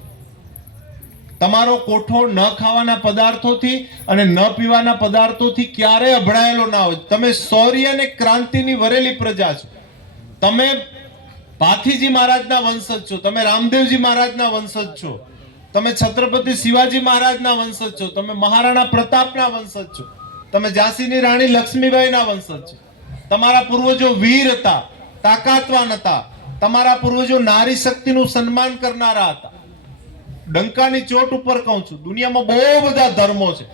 તમારો કોઠો ન ખાવાના પદાર્થોથી અને ન પીવાના પદાર્થોથી ક્યારેય અભડાયેલો ના હોય. તમે શૌર્ય અને ક્રાંતિની વરેલી પ્રજા છો. તમે પાથીજી મહારાજના વંશજ છો, તમે રામદેવજી મહારાજના વંશજ છો, તમે છત્રપતિ શિવાજી મહારાજના વંશજ છો, તમે મહારાણા પ્રતાપના વંશજ છો, તમે ઝાંસીની રાણી લક્ષ્મીબાઈના વંશજ છો. તમારા પૂર્વજો વીર હતા, તાકાતવાન હતા. તમારા પૂર્વજો નારી શક્તિનું સન્માન કરનારા હતા. ડંકાની ચોટ ઉપર કહું છું, દુનિયામાં બહુ બધા ધર્મો છે,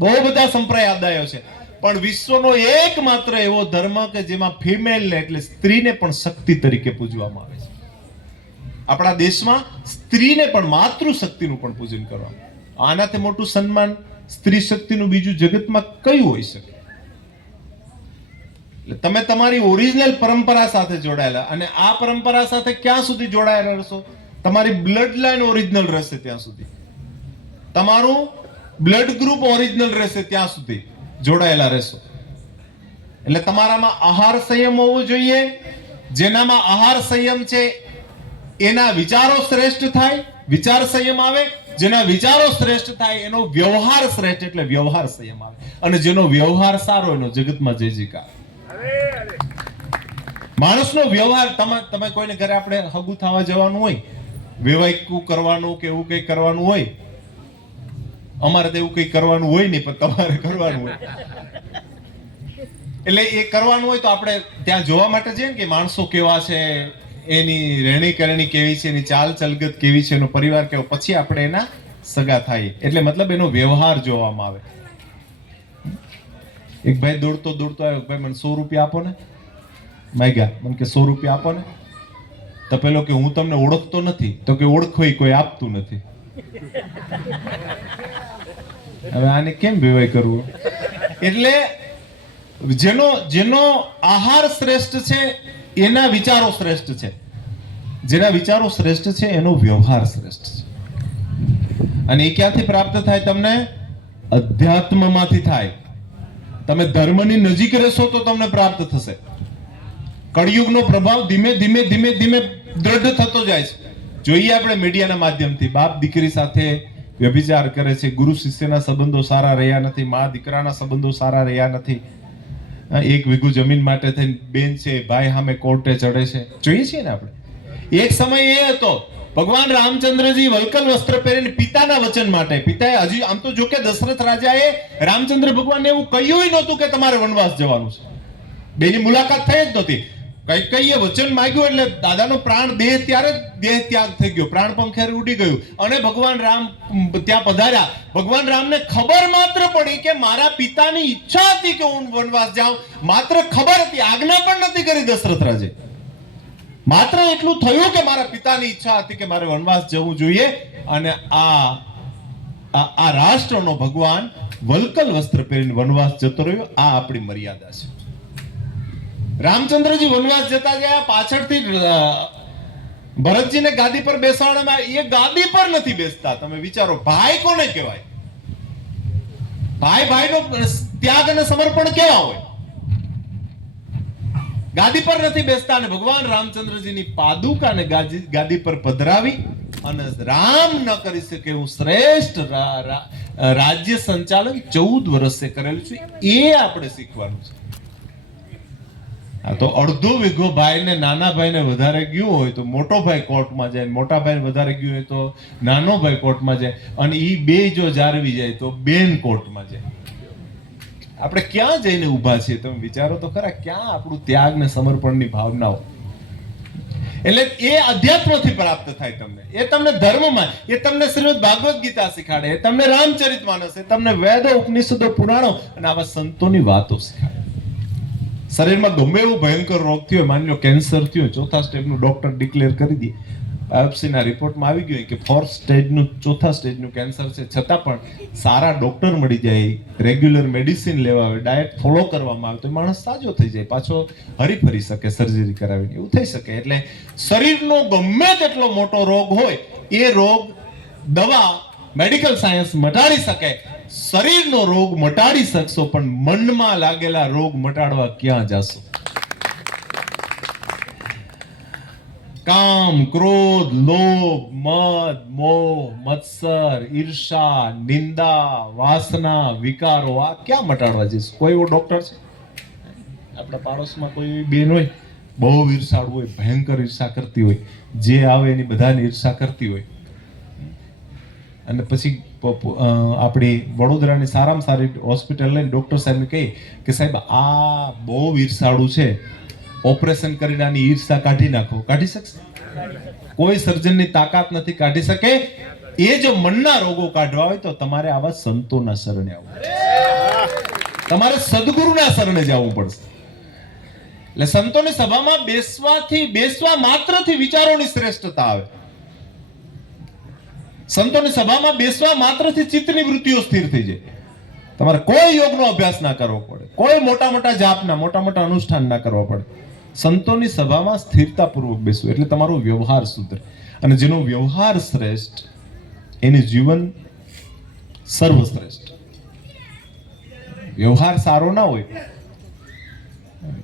બહુ બધા સંપ્રદાયો છે, પણ વિશ્વનો એકમાત્ર એવો ધર્મ કે જેમાં ફિમેલને એટલે સ્ત્રીને પણ શક્તિ તરીકે પૂજવામાં આવે છે. આપણા દેશમાં સ્ત્રીને પણ માતૃશક્તિનું પણ પૂજન કરવામાં. આનાથી મોટું સન્માન સ્ત્રી શક્તિનું બીજું જગતમાં કયું હોઈ શકે? એટલે તમે તમારી ઓરિજિનલ પરંપરા સાથે જોડાયેલા, અને આ પરંપરા સાથે ક્યાં સુધી જોડાયેલા રહેશો? તમારી બ્લડ લાઈન ઓરિજિનલ રહેશે ત્યાં સુધી, તમારું બ્લડ ગ્રુપ ઓરિજિનલ રહેશે ત્યાં સુધી જોડાયેલા રહેશો. એટલે તમારામાં આહાર સંયમ હોવો જોઈએ. જેનામાં આહાર સંયમ છે એના વિચારો શ્રેષ્ઠ થાય, વિચાર સંયમ આવે. જેના વિચારો શ્રેષ્ઠ થાય એનો વ્યવહાર શ્રેષ્ઠ, એટલે વ્યવહાર સંયમ આવે. અને જેનો વ્યવહાર સારો એનો જગતમાં જય જયકાર. માણસનો વ્યવહાર, તમે કોઈને ઘરે આપણે હગું થવા જવાનું હોય, વેવાયકું કરવાનું કે એવું કઈ કરવાનું હોય, અમારે તો એવું કઈ કરવાનું હોય નહીં, પણ તમારે કરવાનું હોય. એટલે એ કરવાનું હોય તો આપણે ત્યાં જોવા માટે જઈએ કે માણસો કેવા છે, એની રહેણી કરણી કેવી છે, એની ચાલ ચલગત કેવી છે, એનો પરિવાર કેવો, પછી આપણે એના સગા થાય. એટલે મતલબ એનો વ્યવહાર જોવામાં આવે. એક ભાઈ દોડતો આવ્યો, ભાઈ મને 100 રૂપિયા આપો ને. માગ્યા, મને કે 100 રૂપિયા આપો ને. તો પેલો કે હું તમને ઓળખતો નથી, તો કે ઓળખોય કોઈ આપતું નથી. હવે આને કેમ વિવાહ કરવું? એટલે જેનો આહાર શ્રેષ્ઠ છે એના વિચારો શ્રેષ્ઠ છે, જેના વિચારો શ્રેષ્ઠ છે એનો વ્યવહાર શ્રેષ્ઠ છે. અને એ ક્યાંથી પ્રાપ્ત થાય? તમને અધ્યાત્મમાંથી થાય. તમે ધર્મની નજીક રહેશો તો તમને પ્રાપ્ત થશે. કળિયુગનો પ્રભાવ ધીમે ધીમે ધીમે ધીમે દ્રઢ થતો જાય છે. જોઈએ આપણે મીડિયાના માધ્યમથી બાપ દીકરી સાથે વ્યભિચાર કરે છે, ગુરુ શિષ્યના સંબંધો સારા રહ્યા નથી, મા દીકરાના સંબંધો સારા રહ્યા નથી, 1 વીઘું જમીન માટે થઈને બેન છે ભાઈ સામે કોર્ટે ચડે છે, જોઈએ છીએ ને આપણે. એક સમય એ હતો ભગવાન રામચંદ્રજી વલ્કલ વસ્ત્ર પહેરીને પિતાના વચન માટે, પિતાએ હજી આમ તો જો કે દશરથ રાજાએ રામચંદ્ર ભગવાનને એવું કહ્યું નહોતું કે તમારે વનવાસ જવાનું છે, બેની મુલાકાત થઈ જ નહોતી. કઈ વચન માંગ્યું એટલે દાદાનો પ્રાણ ત્યારે જ દેહ ત્યાગ થઈ ગયો, પ્રાણ પંખેર ઉડી ગયું અને ભગવાન રામ ત્યાં પધાર્યા. ભગવાન રામને ખબર માત્ર પડી કે મારા પિતાની ઈચ્છા હતી કે હું વનવાસ જાઉં, માત્ર ખબર હતી, આજ્ઞા પણ નથી કરી દશરથ રાજે. માત્ર એટલું થયું કે મારા પિતાની ઈચ્છા હતી કે મારે વનવાસ જવું જોઈએ. અને આ રાષ્ટ્રનો ભગવાન વલ્કલ વસ્ત્ર પહેરીને વનવાસ જતો રહ્યો. આ આપણી મર્યાદા છે. રામચંદ્રજી વનવાસ જતા ગયા, પાછળથી ભરતજીને ગાદી પર બેસાડવામાં, એ ગાદી પર નથી બેસતા. તમે વિચારો, ભાઈ કોને કહેવાય? ભાઈનો ત્યાગ અને સમર્પણ કેવા હોય? ગાદી પર નથી બેસતા અને ભગવાન રામચંદ્રજીની પાદુકાને ગાદી પર પધરાવી અને રામ ન કરી શકે એવું શ્રેષ્ઠ રાજ્ય સંચાલન 14 વર્ષે કરેલું છે. એ આપણે શીખવાનું છે. આ તો અડધો વીઘો ભાઈને, નાના ભાઈને વધારે ગયું હોય તો મોટો ભાઈ કોર્ટમાં જાય, મોટા ભાઈને વધારે ગયું હોય તો નાનો ભાઈ કોર્ટમાં જાય, અને એ બે જો જાળવી જાય તો બેન કોર્ટમાં જાય. આપણે ક્યાં જઈને ઊભા છીએ? તમે વિચારો તો ખરા, ક્યાં આપણું ત્યાગ ને સમર્પણની ભાવનાઓ? એટલે એ અધ્યાત્મથી પ્રાપ્ત થાય તમને, એ તમને ધર્મમાં, એ તમને શ્રીમદ ભાગવત ગીતા શીખાડે, એ તમને રામચરિતમાનસ, એ તમને વેદો, ઉપનિષદો, પુરાણો અને આવા સંતોની વાતો શીખાડે. શરીરમાં ગમે એવું ભયંકર રોગ થયો, માની લો કેન્સર થયું, 4થા સ્ટેજનું ડોક્ટર ડિક્લેર કરી દે, બાયોપ્સીના રિપોર્ટમાં આવી ગયું કે 4th સ્ટેજનું, 4થા સ્ટેજનું કેન્સર છે, છતાં પણ સારા ડોક્ટર મળી જાય, રેગ્યુલર મેડિસિન લેવા આવે, ડાયટ ફોલો કરવામાં આવે તો માણસ સાજો થઈ જાય, પાછો હરીફરી શકે સર્જરી કરાવીને, એવું થઈ શકે. એટલે શરીરનો ગમે તેટલો મોટો રોગ હોય, એ રોગ દવા, મેડિકલ સાયન્સ મટાડી શકે. શરીરનો રોગ મટાડી શકશો, પણ મનમાં લાગેલા રોગ મટાડવા ક્યાં જશો? કામ, ક્રોધ, લોભ, મદ, મોહ, મત્સર, ઈર્ષા, નિંદા, વાસના, વિકારો, આ ક્યાં મટાડવા જઈશું? કોઈ એવો ડોક્ટર છે આપણા પાડોશમાં? કોઈ બેન હોય બહુ ઈર્ષાળુ હોય, ભયંકર ઈર્ષા કરતી હોય, જે આવે એની બધાની ઈર્ષા કરતી હોય, અને પછી આપણી વડોદરાની સારામાં સારી હોસ્પિટલ લઈને ડોક્ટર સાહેબને કહી કે સાહેબ આ બહુ ઈર્ષાળુ છે, ઓપરેશન કરીને આની ઈર્ષા કાઢી નાખો. કાઢી શકશે? કોઈ સર્જનની તાકાત નથી કાઢી શકે. એ જો મનના રોગો કાઢવા હોય તો તમારે આવા સંતોના શરણે આવવું, તમારે સદગુરુના શરણે જવું પડશે. એટલે સંતોની સભામાં બેસવા માત્રથી વિચારોની શ્રેષ્ઠતા આવે. સંતોની સભામાં બેસવા માત્રથી ચિત્તની વૃત્તિઓ સ્થિર થઈ જાય. તમારે કોઈ યોગનો અભ્યાસ ના કરવો પડે, કોઈ મોટા મોટા જાપના, મોટા મોટા અનુષ્ઠાન ના કરવા પડે. સંતોની સભામાં સ્થિરતાપૂર્વક બેસવું એટલે તમારો વ્યવહાર સુધરે, અને જેનો વ્યવહાર શ્રેષ્ઠ એનું જીવન સર્વશ્રેષ્ઠ. વ્યવહાર સારો ના હોય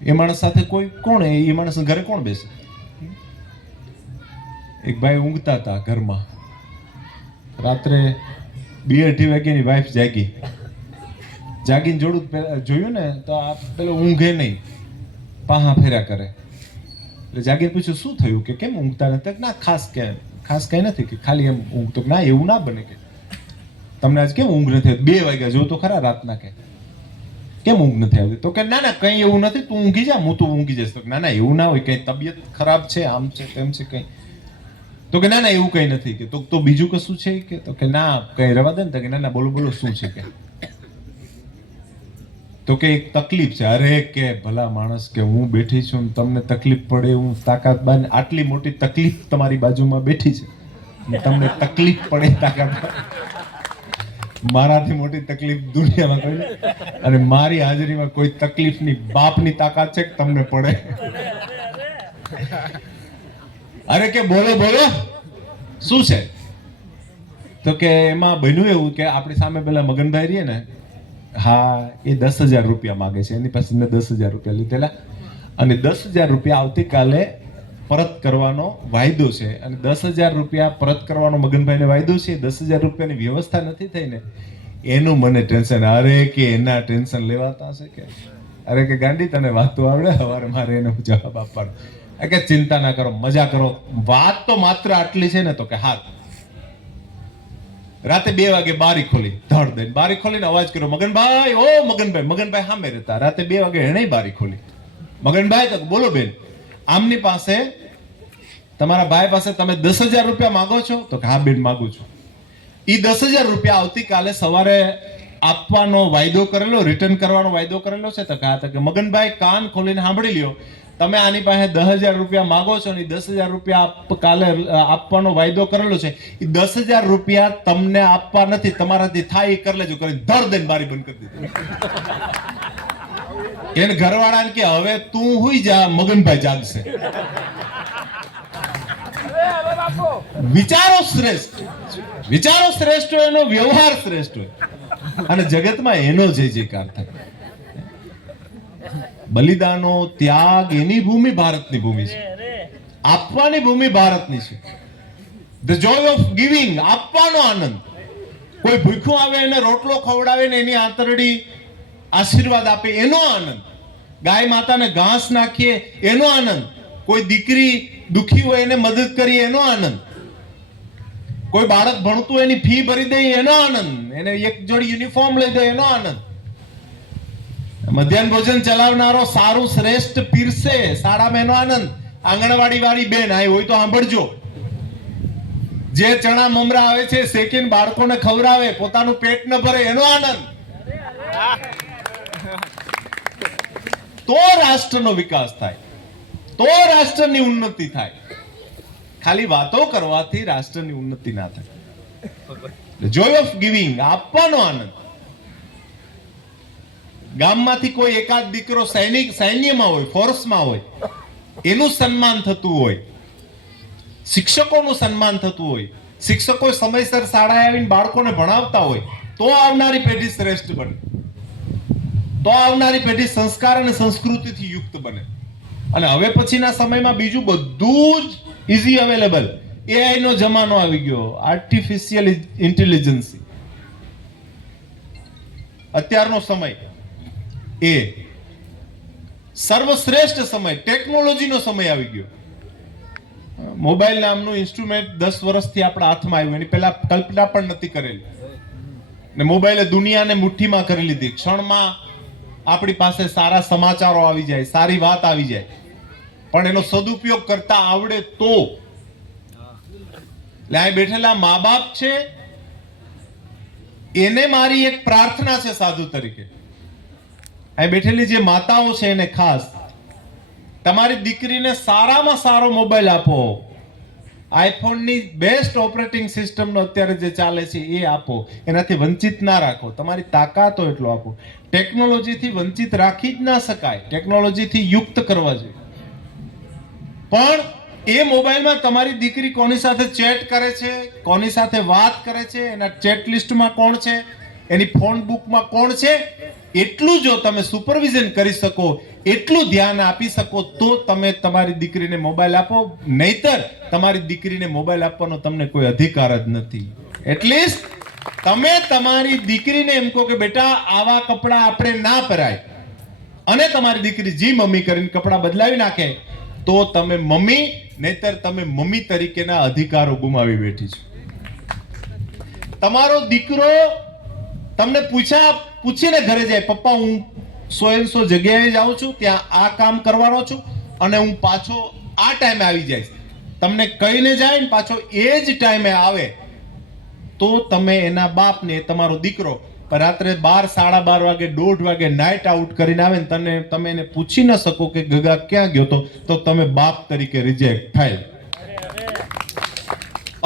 એ માણસ સાથે કોઈ કોણ, એ માણસ ઘરે કોણ બેસે? એક ભાઈ ઊંઘતા હતા ઘરમાં, રાત્રે 2-2:30 વાગ્યાની વાઈફ જાગીને જોયું ને તો આ પેલો ઊંઘે નહીં, પાહા ફેર્યા કરે. એટલે જાગીને પૂછ્યું શું થયું, કે કેમ ઊંઘતા નથી? ના ખાસ કઈ નથી, કે ખાલી એમ ઊંઘતો. ના એવું ના બને, કે તમને આજ કેમ ઊંઘ નથી આવતી? 2 વાગ્યા જો તો ખરા રાતના, કે કેમ ઊંઘ નથી આવતી? તો કે ના કઈ એવું નથી, તું ઊંઘી જા, હું તું ઊંઘી જઈશ. તો ના એવું ના હોય, કઈ તબિયત ખરાબ છે, આમ છે, તેમ છે કઈ? તો કે ના એવું કઈ નથી. કે તો બીજું કશું છે? કે તો કે ના કઈ રવા દે ને. તો કે ના બોલો શું છે? કે તો કે એક તકલીફ છે. અરે કે ભલા માણસ કે હું બેઠી છું ને તમને તકલીફ પડે, હું તાકાત બાન આટલી મોટી તકલીફ તમારી બાજુમાં બેઠી છે ને તમને તકલીફ પડે તાકાત, મારાથી મોટી તકલીફ દુનિયામાં કોઈ નહીં. અને મારી હાજરીમાં કોઈ તકલીફની બાપની તાકાત છે કે તમને પડે? અરે કે બોલો બોલો શું છે? તો કે એમાં બન્યું એવું કે આપણી સામે પેલા મગનભાઈ રહીએ ને, હા એ 10,000 રૂપિયા માગે છે. એની પાસે મેં 10,000 રૂપિયા લીધેલા અને 10,000 રૂપિયા આવતીકાલે પરત કરવાનો વાયદો છે. અને 10,000 રૂપિયા પરત કરવાનો મગનભાઈને વાયદો છે. 10,000 રૂપિયાની વ્યવસ્થા નથી થઈ ને એનું મને ટેન્શન. અરે કે એના ટેન્શન લેવાતા હશે કે? અરે કે ગાંડી તને વાતો આવડે? સવારે મારે એને જવાબ આપવાનો કે ચિંતા ના કરો, મજા કરો, વાત તો માત્ર આટલી છે ને. તો કે હા. રાતે 2 વાગે બારી ખોલી, ધડ દઈને બારી ખોલીને અવાજ કર્યો, મગનભાઈ, ઓ મગનભાઈ. મગનભાઈ સામે રહેતા. રાતે 2 વાગે એને બારી ખોલી. મગનભાઈ તો બોલો બેન, આમની પાસે તમારા ભાઈ પાસે તમે 10,000 રૂપિયા માંગો છો? તો કે હા બેન માંગુ છું. એ 10,000 રૂપિયા આવતીકાલે સવારે આપવાનો વાયદો કરેલો, રિટર્ન કરવાનો વાયદો કરેલો છે? તો કે મગનભાઈ કાન ખોલીને સાંભળી લ્યો, તમે આની પાસે 10,000 રૂપિયા માંગો છો ને 10,000 રૂપિયા કાલે આપવાનો વાયદો કરેલો છે. એ 10,000 રૂપિયા તમને આપવા નથી, તમારાથી થાય એ કરી લેજો. કરીને ધડ દઈને બારી બંધ કરી દીધી. એને ઘરવાળાને કે હવે તું હુઈ જા, મગનભાઈ જાગશે. વિચારો શ્રેષ્ઠ, વિચારો શ્રેષ્ઠ હોય, એનો વ્યવહાર શ્રેષ્ઠ હોય અને જગતમાં એનો જય જયકાર થાય. બલિદાનો, ત્યાગ, એની ભૂમિ ભારતની ભૂમિ છે. આપવાની ભૂમિ ભારતની છે. ધ જોય ઓફ ગિવિંગ, આપવાનો આનંદ. કોઈ ભૂખ્યું આવે એને રોટલો ખવડાવે ને એની આંતરડી આશીર્વાદ આપે એનો આનંદ. ગાય માતાને ઘાસ નાખીએ એનો આનંદ. કોઈ દીકરી દુખી હોય એને મદદ કરીએ એનો આનંદ. કોઈ બાળક ભણતું એની ફી ભરી દે એનો આનંદ. એને એક જોડી યુનિફોર્મ લઈ દે એનો આનંદ. મધ્યાહન ભોજન ચલાવનારો સારું શ્રેષ્ઠ પીરસે શાળામાં એનો આનંદ. આંગણવાડી વાળી બેન આવી હોય તો સાંભળજો, જે ચણા મમરા આવે છે શેકીને બાળકોને ખવડાવે, પોતાનું પેટ ન ભરે એનો આનંદ. તો રાષ્ટ્રનો વિકાસ થાય, તો રાષ્ટ્રની ઉન્નતિ થાય. ખાલી વાતો કરવાથી રાષ્ટ્રની ઉન્નતિ ના થાય. જોય ઓફ ગિવિંગ, આપવાનો આનંદ. ગામમાંથી કોઈ એકાદ દીકરો સૈન્યમાં હોય, ફોર્સમાં હોય, એનું સન્માન થતું હોય, શિક્ષકોનું સન્માન થતું હોય, શિક્ષકો સમયસર શાળાએ આવીને બાળકોને ભણાવતા હોય, તો આવનારી પેઢી શ્રેષ્ઠ બને, તો આવનારી પેઢી સંસ્કાર અને સંસ્કૃતિથી યુક્ત બને. અને હવે પછીના સમયમાં બીજું બધું જ ઇઝી અવેલેબલ. એઆઈ નો જમાનો આવી ગયો, આર્ટિફિશિયલ ઇન્ટેલિજન્સ. અત્યારનો સમય એ સર્વશ્રેષ્ઠ સમય, ટેકનોલોજીનો સમય આવી ગયો. મોબાઈલ નામનું ઇન્સ્ટ્રુમેન્ટ 10 વર્ષથી આપણા હાથમાં આવ્યું, એની પહેલા કલ્પના પણ નથી કરેલી. ને મોબાઈલે દુનિયાને મુઠ્ઠીમાં કરી લીધી. ક્ષણમાં આપણી પાસે સારા સમાચારો આવી જાય, સારી વાત આવી જાય, પણ એનો સદુપયોગ કરતા આવડે તો. એટલે અહીં બેઠેલા મા બાપ છે, એને મારી એક પ્રાર્થના છે સાધુ તરીકે. અહીં બેઠેલી જે માતાઓ છે એને ખાસ, તમારી દીકરીને સારામાં સારો મોબાઈલ આપો. આઈફોનની બેસ્ટ ઓપરેટિંગ સિસ્ટમનો અત્યારે જે ચાલે છે એ આપો. એનાથી વંચિત ના રાખો. તમારી તાકાત હોય એટલો આપો. ટેકનોલોજીથી વંચિત રાખી જ ના શકાય, ટેકનોલોજીથી યુક્ત કરવા જોઈએ. પણ એ મોબાઈલમાં તમારી દીકરી કોની સાથે ચેટ કરે છે, કોની સાથે વાત કરે છે, એના ચેટ લિસ્ટમાં કોણ છે, એની ફોન બુકમાં કોણ છે, એટલું જો તમે સુપરવિઝન કરી શકો, એટલું ધ્યાન આપી શકો તો તમે તમારી દીકરીને મોબાઈલ આપો. નહીતર તમારી દીકરીને મોબાઈલ આપવાનો તમને કોઈ અધિકાર જ નથી. એટલીસ્ટ તમે તમારી દીકરીને એમ કહો કે બેટા આવા કપડા આપણે ના પહેરાય, અને તમારી દીકરી જી મમ્મી કરીને કપડા બદલાવી નાખે તો તમે મમ્મી, નહીતર તમે મમ્મી તરીકેના અધિકારો ગુમાવી બેઠી છો. તમારો દીકરો તમને પૂછીને ઘરે જાય, પપ્પા હું 100 જગ્યાએ જાઉં છું, ત્યાં આ કામ કરવાનો છું અને હું પાછો આ ટાઈમે આવી જઈશ. તમને કહીને જાય ને પાછો એ જ ટાઈમે આવે તો તમે એના બાપને, તમારો દીકરો પણ રાત્રે 12 સાડા 12 વાગે 1:30 વાગે નાઇટ આઉટ કરીને આવે ને તમે એને પૂછી ન શકો કે ગગા ક્યાં ગયો તો તમે બાપ તરીકે રિજેક્ટ થાય.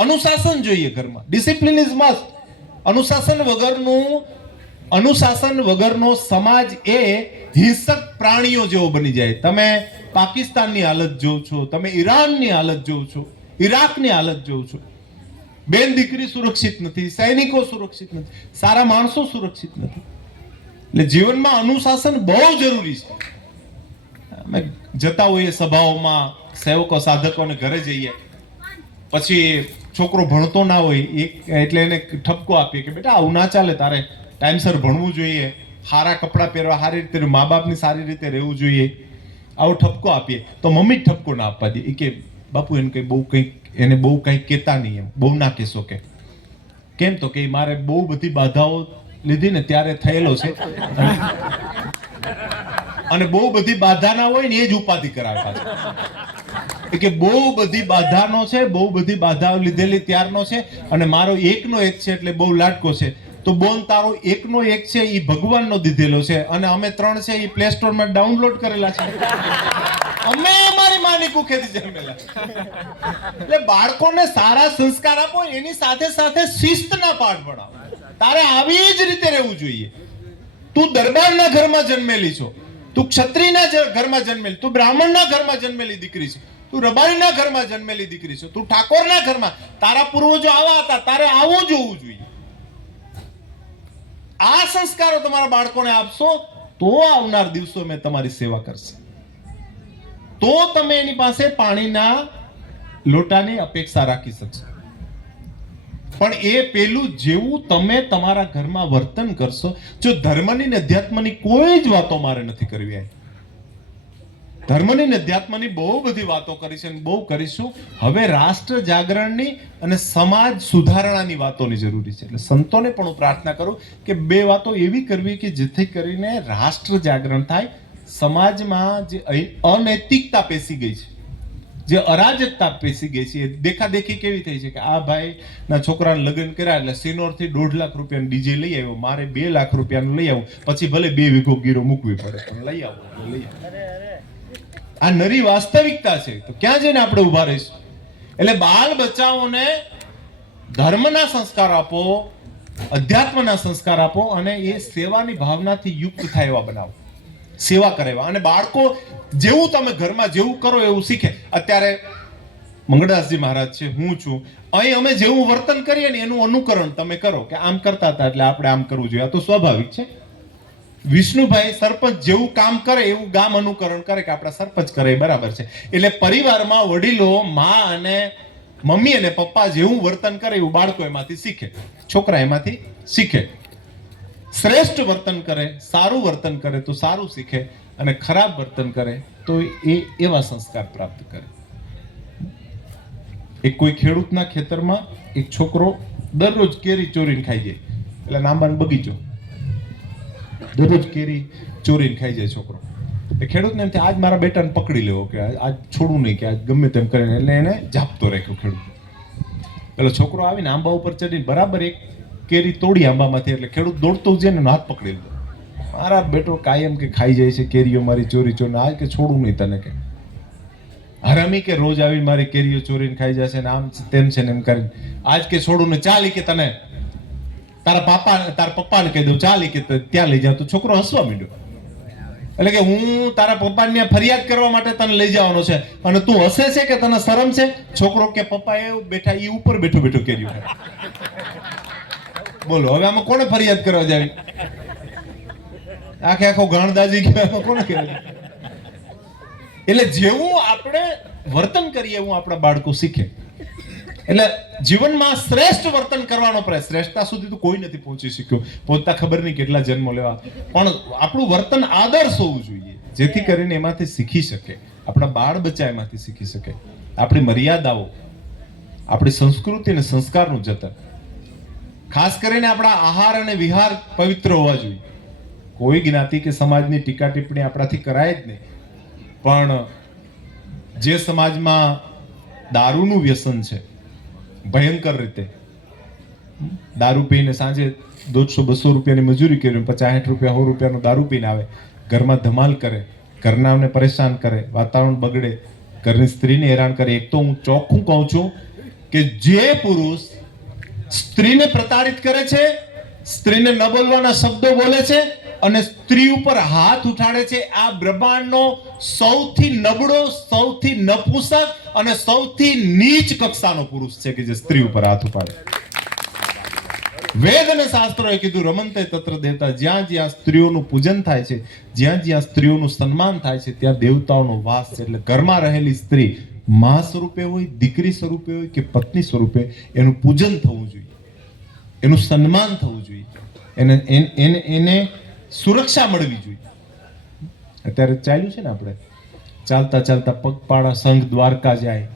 અનુશાસન જોઈએ ઘરમાં. Discipline is must. અનુશાસન વગરનો સમાજ એ હિંસક પ્રાણીઓ જેવો બની જાય. તમે પાકિસ્તાનની હાલત જોવ છો, તમે ઈરાનની હાલત જોવ છો, ઈરાકની હાલત જોવ છો. બેન દીકરી સુરક્ષિત નથી, સૈનિકો સુરક્ષિત નથી, સારા માણસો સુરક્ષિત નથી. એટલે જીવનમાં અનુશાસન બહુ જરૂરી છે. અમે જતા હોઈએ સભાઓમાં, સેવકો સાધકોને ઘરે જઈએ, પછી છોકરો ભણતો ના હોય એટલે એને ઠપકો આપીએ કે બેટા આવું ના ચાલે, તારે ટાઈમસર ભણવું જોઈએ, સારા કપડાં પહેરવા, સારી રીતે મા બાપની સારી રીતે રહેવું જોઈએ, આવો ઠપકો આપીએ તો મમ્મી જ ઠપકો ના આપવા દે કે બાપુ એને બહુ કંઈ કહેતા નહીં, એમ બહુ ના કહેશો. કે કેમ? તો કે મારે બહુ બધી બાધાઓ લીધી ને ત્યારે થયેલો છે, અને બહુ બધી બાધા ના હોય ને એ જ ઉપાધિ કરાવે પાછું. કે બહુ બધી બાધાનો છે, બહુ બધી બાધાઓ લીધેલી ત્યારનો છે, અને મારો એકનો એક છે એટલે બહુ લાડકો છે. તો બોન તારો એકનો એક છે એ ભગવાનનો દીધેલો છે, અને અમે 3 છે એ પ્લે સ્ટોર માં ડાઉનલોડ કરેલા છે. અમે અમારી માની કુખેથી જન્મેલા. એટલે બાળકોને સારા સંસ્કાર આપો, એની સાથે સાથે શિસ્તના પાઠ ભણાવો. તારે આવી જ રીતે રહેવું જોઈએ. તું દરબારના ઘરમાં જન્મેલી છો, તું ક્ષત્રિયના ઘરમાં જન્મેલી, તું બ્રાહ્મણના ઘરમાં જન્મેલી દીકરી છે, તું રબારીના ઘરમાં જન્મેલી દીકરી છે, તું ઠાકોરના ઘરમાં, તારા પૂર્વજો આવા હતા, તારે આવું જોવું જોઈએ. આ સંસ્કારો તમારા બાળકોને આપશો તો આવનાર દિવસો મેં તમારી સેવા કરશે. તો તમે એની પાસે પાણીના લોટાની અપેક્ષા રાખી શકશો. પણ એ પેલું જેવું તમે તમારા ઘરમાં વર્તન કરશો. જો ધર્મની ને અધ્યાત્મની કોઈ જ વાતો મારે નથી કરવી. ધર્મની ને અધ્યાત્મની બહુ બધી વાતો કરી છે, બહુ કરીશું. હવે રાષ્ટ્ર જાગરણની અને સમાજ સુધારણાની વાતોની જરૂરી છે. એટલે સંતોને પણ હું પ્રાર્થના કરું કે 2 વાતો એવી કરવી કે જેથી કરીને રાષ્ટ્ર જાગરણ થાય. સમાજમાં જે અનૈતિકતા પેસી ગઈ છે, જે અરાજકતા પેસી ગઈ છે, એ દેખાદેખી કેવી થઈ છે કે આ ભાઈ ના છોકરાને લગ્ન કર્યા એટલે સિનોર થી 1.5 લાખ રૂપિયાનું ડીજે લઈ આવ્યો, મારે 2 લાખ રૂપિયાનું લઈ આવું, પછી ભલે 2 વીઘો ગીરો મૂકવી પડે પણ લઈ આવો. આ નરી વાસ્તવિકતા છે. તો ક્યાં જઈને આપણે ઉભા રહીશું? એટલે બાળ બચ્ચાઓને ધર્મના સંસ્કાર આપો, અધ્યાત્મના સંસ્કાર આપો, અને એ સેવાની ભાવનાથી યુક્ત થાય એવા બનાવો, સેવા કરે એવા. અને બાળકો જેવું તમે ઘરમાં જેવું કરો એવું શીખે. અત્યારે મંગળદાસજી મહારાજ છે, હું છું, અહીં અમે જેવું વર્તન કરીએ ને એનું અનુકરણ તમે કરો કે આમ કરતા હતા એટલે આપણે આમ કરવું જોઈએ. આ તો સ્વાભાવિક છે. વિષ્ણુભાઈ સરપંચ જેવું કામ કરે એવું ગામ અનુકરણ કરે કે આપણા સરપંચ કરે, બરાબર છે. એટલે પરિવારમાં વડીલો, મા અને મમ્મી અને પપ્પા જેવું વર્તન કરે એવું બાળકો એમાંથી શીખે, છોકરા એમાંથી શીખે. શ્રેષ્ઠ વર્તન કરે, સારું વર્તન કરે તો સારું શીખે, અને ખરાબ વર્તન કરે તો એ એવા સંસ્કાર પ્રાપ્ત કરે. એક કોઈ ખેડૂતના ખેતરમાં એક છોકરો દરરોજ કેરી ચોરીને ખાઈ જાય. એટલે નાંબાનો બગીચો, દરરોજ કેરી ચોરીને ખાઈ જાય છોકરો. એ ખેડૂતને એમ થાય આજ મારા બેટાને પકડી લેવો, કે આજ છોડવું નહીં, કે આજ ગમે તેમ કરીને. એટલે એને જાપતો રાખ્યો ખેડૂત. પેલો છોકરો આવીને આંબા ઉપર ચડીને બરાબર એક કેરી તોડી આંબામાંથી. એટલે ખેડૂત દોડતો જાય ને હાથ પકડી લીધો. મારા બેટો કાયમ કે ખાઈ જાય છે કેરીઓ મારી ચોરી ચોરીને, આજ કે છોડવું નહીં તને, કે હરામી કે રોજ આવીને મારી કેરીઓ ચોરીને ખાઈ જશે ને આમ તેમ છે ને એમ કરીને. આજ કે છોડવું ને, ચાલી કે તને તારા પપ્પાને કહી દઉં, ચાલી કે ત્યાં લઈ જાવ. તો છોકરો હસવા માંડ્યો. એટલે કે હું તારા પપ્પાને ફરિયાદ કરવા માટે તને લઈ જવાનો છે અને તું હસે છે કે તને શરમ છે? છોકરો કે પપ્પા એ બેઠા, એ ઉપર બેઠો બેઠો કર્યું. બોલો હવે આમાં કોને ફરિયાદ કરવા જાવી? આખે આખો ગાણદાજી કે કોને કહેવાય? એટલે જેવું આપણે વર્તન કરીએ એવું આપણા બાળકો શીખે. એટલે જીવનમાં શ્રેષ્ઠ વર્તન કરવાનો પ્રયાસ. શ્રેષ્ઠતા સુધી તો કોઈ નથી પહોંચી શક્યો, પહોંચતા ખબર નહીં કેટલા જન્મો લેવા, પણ આપણું વર્તન આદર્શ હોવું જોઈએ, જેથી કરીને એમાંથી શીખી શકે, આપણા બાળ બચ્ચા એમાંથી શીખી શકે. આપણી મર્યાદાઓ, આપણી સંસ્કૃતિ અને સંસ્કારનું જતન. ખાસ કરીને આપણા આહાર અને વિહાર પવિત્ર હોવા જોઈએ. કોઈ જ્ઞાતિ કે સમાજની ટીકા ટિપ્પણી આપણાથી કરાય જ નહીં, પણ જે સમાજમાં દારૂનું વ્યસન છે ભયંકર રીતે, દારૂ પીને સાંજે 150-200 રૂપિયાની મજૂરી કરી 50-60 રૂપિયા 100 રૂપિયાનો દારૂ પીને આવે, ઘરમાં ધમાલ કરે, ઘરનાઓને પરેશાન કરે, વાતાવરણ બગડે, ઘરની સ્ત્રીને હેરાન કરે. એક તો હું ચોખ્ખું કહું છું કે જે પુરુષ સ્ત્રીને પ્રતાડિત કરે છે, સ્ત્રીને ન બોલવાના શબ્દો બોલે છે અને સ્ત્રી ઉપર હાથ ઉઠાડે છે, આ બ્રહ્માંડનો સૌથી નબળો, સૌથી નપુસક અને સૌથી નીચ કક્ષાનો પુરુષ છે કે જે સ્ત્રી ઉપર હાથ ઉપાડે. વેદ અને શાસ્ત્રોએ કીધું રમંતે તત્ર દેવતા, જ્યાં જ્યાં સ્ત્રીઓનું પૂજન થાય છે, જ્યાં જ્યાં સ્ત્રીઓનું સન્માન થાય છે, ત્યાં દેવતાઓનો વાસ છે. એટલે ઘરમાં રહેલી સ્ત્રી માં સ્વરૂપે હોય, દીકરી સ્વરૂપે હોય કે પત્ની સ્વરૂપે, એનું પૂજન થવું જોઈએ, એનું સન્માન થવું જોઈએ, એને સુરક્ષા મળવી જોઈએ. અત્યારે ચાલ્યું છે ને, આપણે ચાલતા ચાલતા પગપાળા સંઘ દ્વારકા જાય,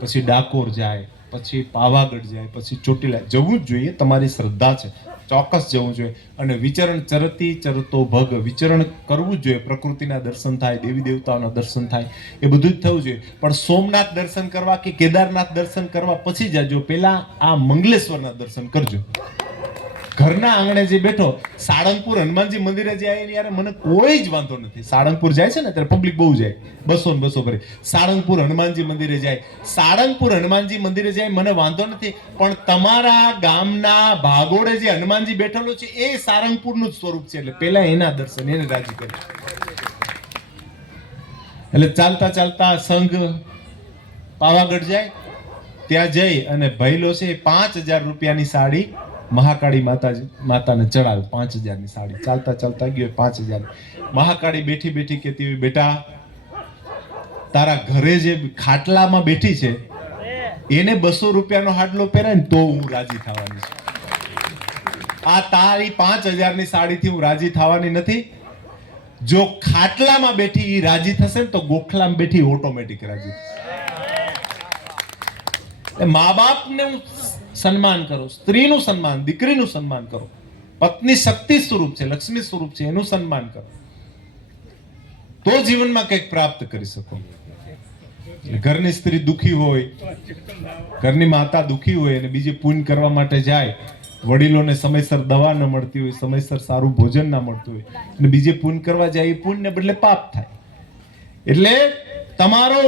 પછી ડાકોર જાય, પછી પાવાગઢ જાય, પછી ચોટીલા જવું જ જોઈએ. તમારી શ્રદ્ધા છે, ચોક્કસ જવું જોઈએ. અને વિચરણ ચરતી ચરતો ભગ, વિચરણ કરવું જ જોઈએ. પ્રકૃતિના દર્શન થાય, દેવી દેવતાઓના દર્શન થાય, એ બધું જ થવું જોઈએ. પણ સોમનાથ દર્શન કરવા કે કેદારનાથ દર્શન કરવા પછી જાજો, પહેલા આ મંગલેશ્વરના દર્શન કરજો. ઘરના આંગણે જે બેઠો, સાળંગપુર હનુમાનજી મંદિરે જાય ને, યાર મને કોઈ જ વાંધો નથી. સાળંગપુર જાય છે ને ત્યારે પબ્લિક બહુ જાય, 200 ને 200 કરી. સાળંગપુર હનુમાનજી મંદિરે જાય, સાળંગપુર હનુમાનજી મંદિરે જાય, મને વાંધો નથી. પણ તમારા ગામના ભાગોળે જે હનુમાનજી બેઠેલો છે એ સાળંગપુરનું જ સ્વરૂપ છે. એટલે પહેલા એના દર્શન, એને રાજી કરે. એટલે ચાલતા ચાલતા સંઘ પાવાગઢ જાય, ત્યાં જઈ અને ભૈલો છે 5000 રૂપિયાની સાડી મહાકાળી માતાને ચડાવ્યું. 5000ની સાડી. ચાલતા ચાલતા ગયો 5000. મહાકાળી બેઠી બેઠી કહેતી હોય, બેટા તારા ઘરે જે ખાટલામાં બેઠી છે એને 200 રૂપિયાનો હાડલો પહેરાય ને તો હું રાજી થવાની છું. આ તારી 5000ની સાડીથી હું રાજી થવાની નથી. જો ખાટલામાં બેઠી એ રાજી થશે ને તો ગોખલામાં બેઠી ઓટોમેટિક રાજી થશે. મા બાપને હું સન્માન કરો, સ્ત્રીનું સન્માન, દીકરીનું સન્માન કરો. પત્ની શક્તિ સ્વરૂપ છે, લક્ષ્મી સ્વરૂપ છે, એનું સન્માન કરો, તો જીવનમાં કંઈક પ્રાપ્ત કરી શકો. ઘરની સ્ત્રી દુખી હોય, ઘરની માતા દુખી હોય અને બીજે પુણ્ય કરવા માટે જાય, વડીલોને સમયસર દવા ન મળતી હોય, સમયસર સારું ભોજન ના મળતું હોય અને બીજે પુણ્ય કરવા જાય, એ પુણ્યને બદલે પાપ થાય. એટલે તમારો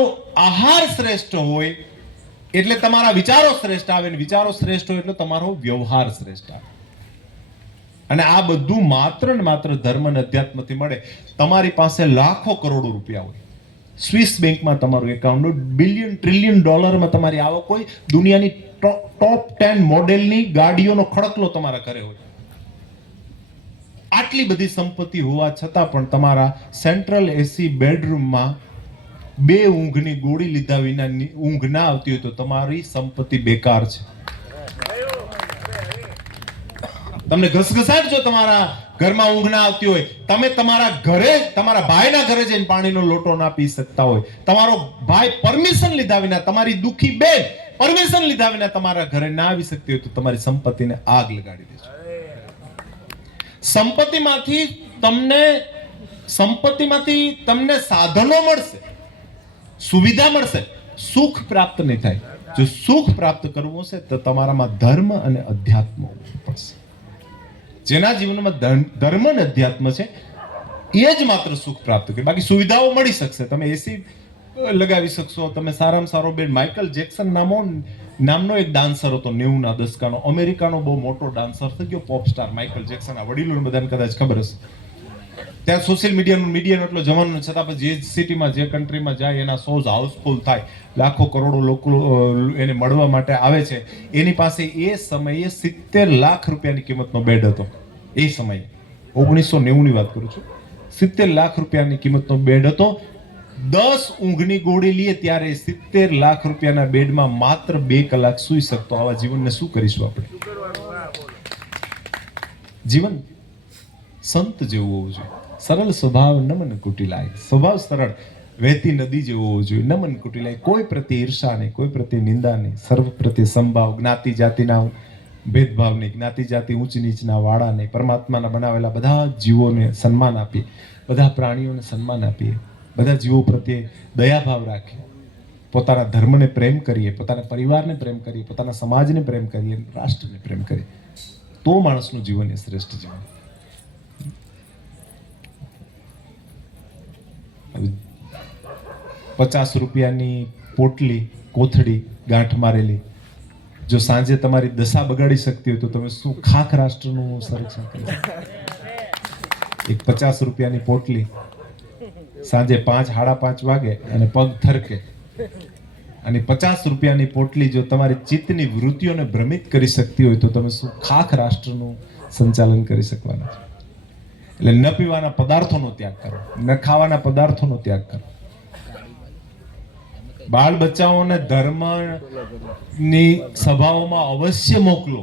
આહાર શ્રેષ્ઠ હોય એટલે તમારા વિચારો શ્રેષ્ઠ આવે, અને વિચારો શ્રેષ્ઠ હોય એટલે તમારો વ્યવહાર શ્રેષ્ઠ આવે. અને આ બધું માત્ર ને માત્ર ધર્મ અને અધ્યાત્મથી મળે. તમારી પાસે લાખો કરોડો રૂપિયા હોય, સ્વિસ બેંકમાં તમારું એકાઉન્ટ, બિલિયન ટ્રિલિયન ડોલરમાં તમારી આવક હોય, દુનિયાની ટોપ 10 મોડેલની ગાડીઓનો ખડકલો તમારા ઘરે હોય, આટલી બધી સંપત્તિ હોવા છતાં પણ તમારા સેન્ટ્રલ એસી બેડરૂમમાં 2 ઊંઘની ગોળી લીધા વિના ઊંઘ ના આવતી હોય તો તમારી સંપત્તિ બેકાર છે. તમને ઘસઘસાટ જો તમારા ઘરમાં ઊંઘ ના આવતી હોય, તમે તમારા ઘરે, તમારા ભાઈના ઘરે જઈને પાણીનો લોટો ના પી શકતા હોય, તમારો ભાઈ પરમિશન લીધા વિના, તમારી દુખી બેન પરમિશન લીધા વિના તમારા ઘરે ના આવી શકતી હોય તો તમારી સંપત્તિને આગ લગાડી દેજો. સંપત્તિમાંથી તમને સાધનો મળશે, સુવિધા મળશે, સુખ પ્રાપ્ત નહીં થાય. જો સુખ પ્રાપ્ત કરવું હશે તો તમારામાં ધર્મ અને અધ્યાત્મ પડશે. જેના જીવનમાં ધર્મ અને અધ્યાત્મ છે એ જ માત્ર સુખ પ્રાપ્ત કરે. બાકી સુવિધાઓ મળી શકશે, તમે એસી લગાવી શકશો, તમે સારામાં સારો બેન. માઇકલ જેક્સન નામનો એક ડાન્સર હતો 90ના દશકાનો, અમેરિકાનો બહુ મોટો ડાન્સર થઈ ગયો, પોપ સ્ટાર માઇકલ જેક્સન. આ વડીલોને બધાને કદાચ ખબર હશે. ત્યાં સોશિયલ મીડિયાનો એટલો જમાનો છતાં પણ જે સિટીમાં, જે કન્ટ્રીમાં જાય એના શોઝ હાઉસફુલ થાય, લાખો કરોડો લોકો એને મળવા માટે આવે છે. એની પાસે એ સમયે 70 લાખ રૂપિયાની કિંમતનો બેડ હતો. એ સમયે 1990ની વાત કરું છું. 70 લાખ રૂપિયાની કિંમતનો બેડ હતો. 10 ઊંઘની ગોળી લઈએ ત્યારે 70 લાખ રૂપિયાના બેડમાં માત્ર 2 કલાક સૂઈ શકતો. આવા જીવનને શું કરીશું આપણે? જીવન સંત જેવું હોવું જોઈએ. સરળ સ્વભાવ નમન કુટિલાય. સ્વભાવ સરળ, વહેતી નદી જેવો હોવો જોઈએ. નમન કુટિલાય. કોઈ પ્રત્યે ઈર્ષા નહીં, કોઈ પ્રત્યે નિંદા નહીં, સર્વ પ્રત્યે સંભાવ, જ્ઞાતિ જાતિના ભેદભાવ નહીં, જ્ઞાતિ જાતિ ઊંચ નીચના વાળા નહીં. પરમાત્માના બનાવેલા બધા જીવોને સન્માન આપીએ, બધા પ્રાણીઓને સન્માન આપીએ, બધા જીવો પ્રત્યે દયાભાવ રાખીએ, પોતાના ધર્મને પ્રેમ કરીએ, પોતાના પરિવારને પ્રેમ કરીએ, પોતાના સમાજને પ્રેમ કરીએ, રાષ્ટ્રને પ્રેમ કરીએ. તો માણસનું જીવન એ શ્રેષ્ઠ જીવન. 50 રૂપિયાની પોટલી કોથળી ગાંઠ મારેલી જો સાંજે તમારી દશા બગાડી શકતી હોય તો તમે શું ખાખ રાષ્ટ્રનું સંરક્ષણ કરી શકો? એક 50 રૂપિયાની પોટલી સાંજે 5:30 વાગે અને પગ થરકે, અને 50 રૂપિયાની પોટલી જો તમારી ચિત્તની વૃત્તિઓને ભ્રમિત કરી શકતી હોય તો તમે શું ખાખ રાષ્ટ્રનું સંચાલન કરી શકવાના છો? એટલે ન પીવાના પદાર્થોનો ત્યાગ કરો, ન ખાવાના પદાર્થોનો ત્યાગ કરો. બાળ બચ્ચાઓને ધર્મની સભાઓમાં અવશ્ય મોકલો.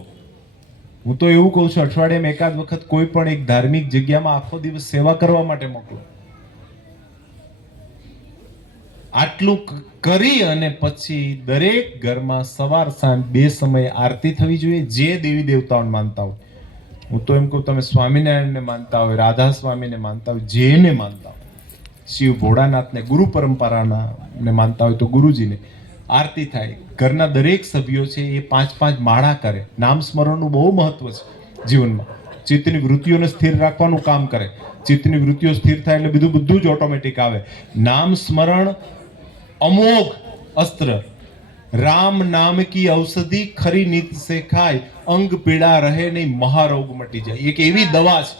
હું તો એવું કહું છું, અઠવાડિયામાં એકાદ વખત કોઈ પણ એક ધાર્મિક જગ્યામાં આખો દિવસ સેવા કરવા માટે મોકલો. આટલું કરી અને પછી દરેક ઘરમાં સવાર સાંજ 2 સમયે આરતી થવી જોઈએ. જે દેવી દેવતાઓને માનતા હોય, હું તો એમ કહું, તમે સ્વામિનારાયણને માનતા હોય, રાધા સ્વામીને માનતા હોય, જેને માનતા હોય, શિવ ભોળાનાથને, ગુરુ પરંપરાના ને માનતા હોય તો ગુરુજીને આરતી થાય. ઘરના દરેક સભ્યો છે એ 5-5 માળા કરે. નામ સ્મરણનું બહુ મહત્વ છે જીવનમાં. ચિત્તની વૃત્તિઓને સ્થિર રાખવાનું કામ કરે. ચિત્તની વૃત્તિઓ સ્થિર થાય એટલે બધું જ ઓટોમેટિક આવે. નામ સ્મરણ અમોઘ અસ્ત્ર, રામ નામ કી ઔષધિ ખરી નીત સે ખાય, અંગ પીડા રહે નહીં મહારોગ મટી જાય. એક એવી દવા છે,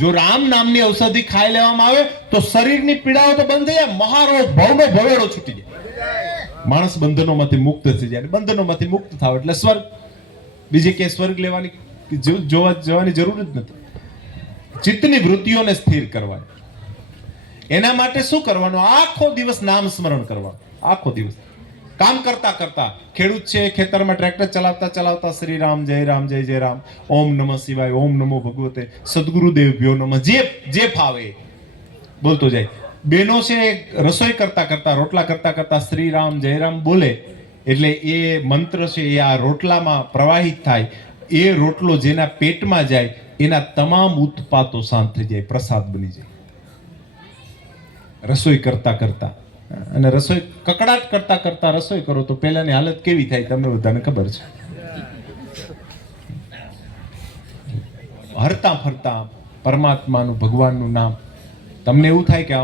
જો રામ નામની ઔષધિ ખાઈ લેવામાં આવે તો શરીરની પીડાઓ તો બંધ થઈ જાય, મહારોગ ભવનો ભવેડો છૂટી જાય, માણસ બંધનોમાંથી મુક્ત થઈ જાય. બંધનોમાંથી મુક્ત થાવ એટલે સ્વર્ગ. બીજે ક્યાંય સ્વર્ગ લેવાની જવાની જરૂર જ નથી. ચિત્તની વૃત્તિઓને સ્થિર કરવાની. એના માટે શું કરવાનું? આખો દિવસ નામ સ્મરણ કરવાનું. આખો દિવસ કામ કરતા કરતા. ખેડૂત છે, ખેતરમાં ટ્રેક્ટર ચલાવતા ચલાવતા શ્રી રામ જય રામ જય જય રામ, ઓમ નમઃ શિવાય, ઓમ નમો ભગવતે, સદગુરુદેવ ભ્યો નમઃ, જે ફાવે બોલતો જાય. બેનો છે રસોઈ કરતા કરતા, રોટલા કરતા કરતા શ્રી રામ જય રામ બોલે એટલે એ મંત્ર છે એ આ રોટલામાં પ્રવાહિત થાય. એ રોટલો જેના પેટમાં જાય એના તમામ ઉત્પાતો શાંત થઈ જાય, પ્રસાદ બની જાય. રસોઈ કરતા કરતા, અને રસોઈ કકડાટ કરતા કરતા રસોઈ કરો તો પહેલાની હાલત કેવી થાય તમને બધાને ખબર છે. હરતા ફરતા પરમાત્માનું, ભગવાનનું નામ. તમને એવું થાય કે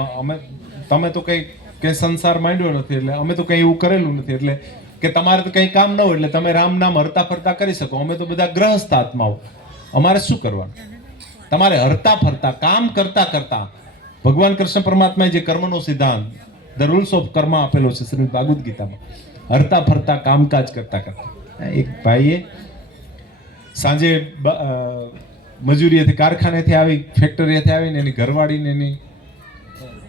તમે તો કઈ સંસાર માંડ્યો નથી, એટલે અમે તો કઈ એવું કરેલું નથી, એટલે કે તમારે તો કઈ કામ ન હોય એટલે તમે રામ નામ હરતા ફરતા કરી શકો. અમે તો બધા ગ્રહસ્થ આત્માઓ, અમારે શું કરવાનું? તમારે હરતા ફરતા કામ કરતા કરતા, ભગવાન કૃષ્ણ પરમાત્માએ જે કર્મનો સિદ્ધાંત, ધ રૂલ્સ ઓફ કર્મ આપેલો છે શ્રીમદ ભાગવત ગીતામાં, હરતા ફરતા કામકાજ કરતા કરતા. એક ભાઈએ સાંજે મજૂરીએથી, કારખાનેથી આવી, ફેક્ટરીએથી આવીને એની ઘરવાળીને, એની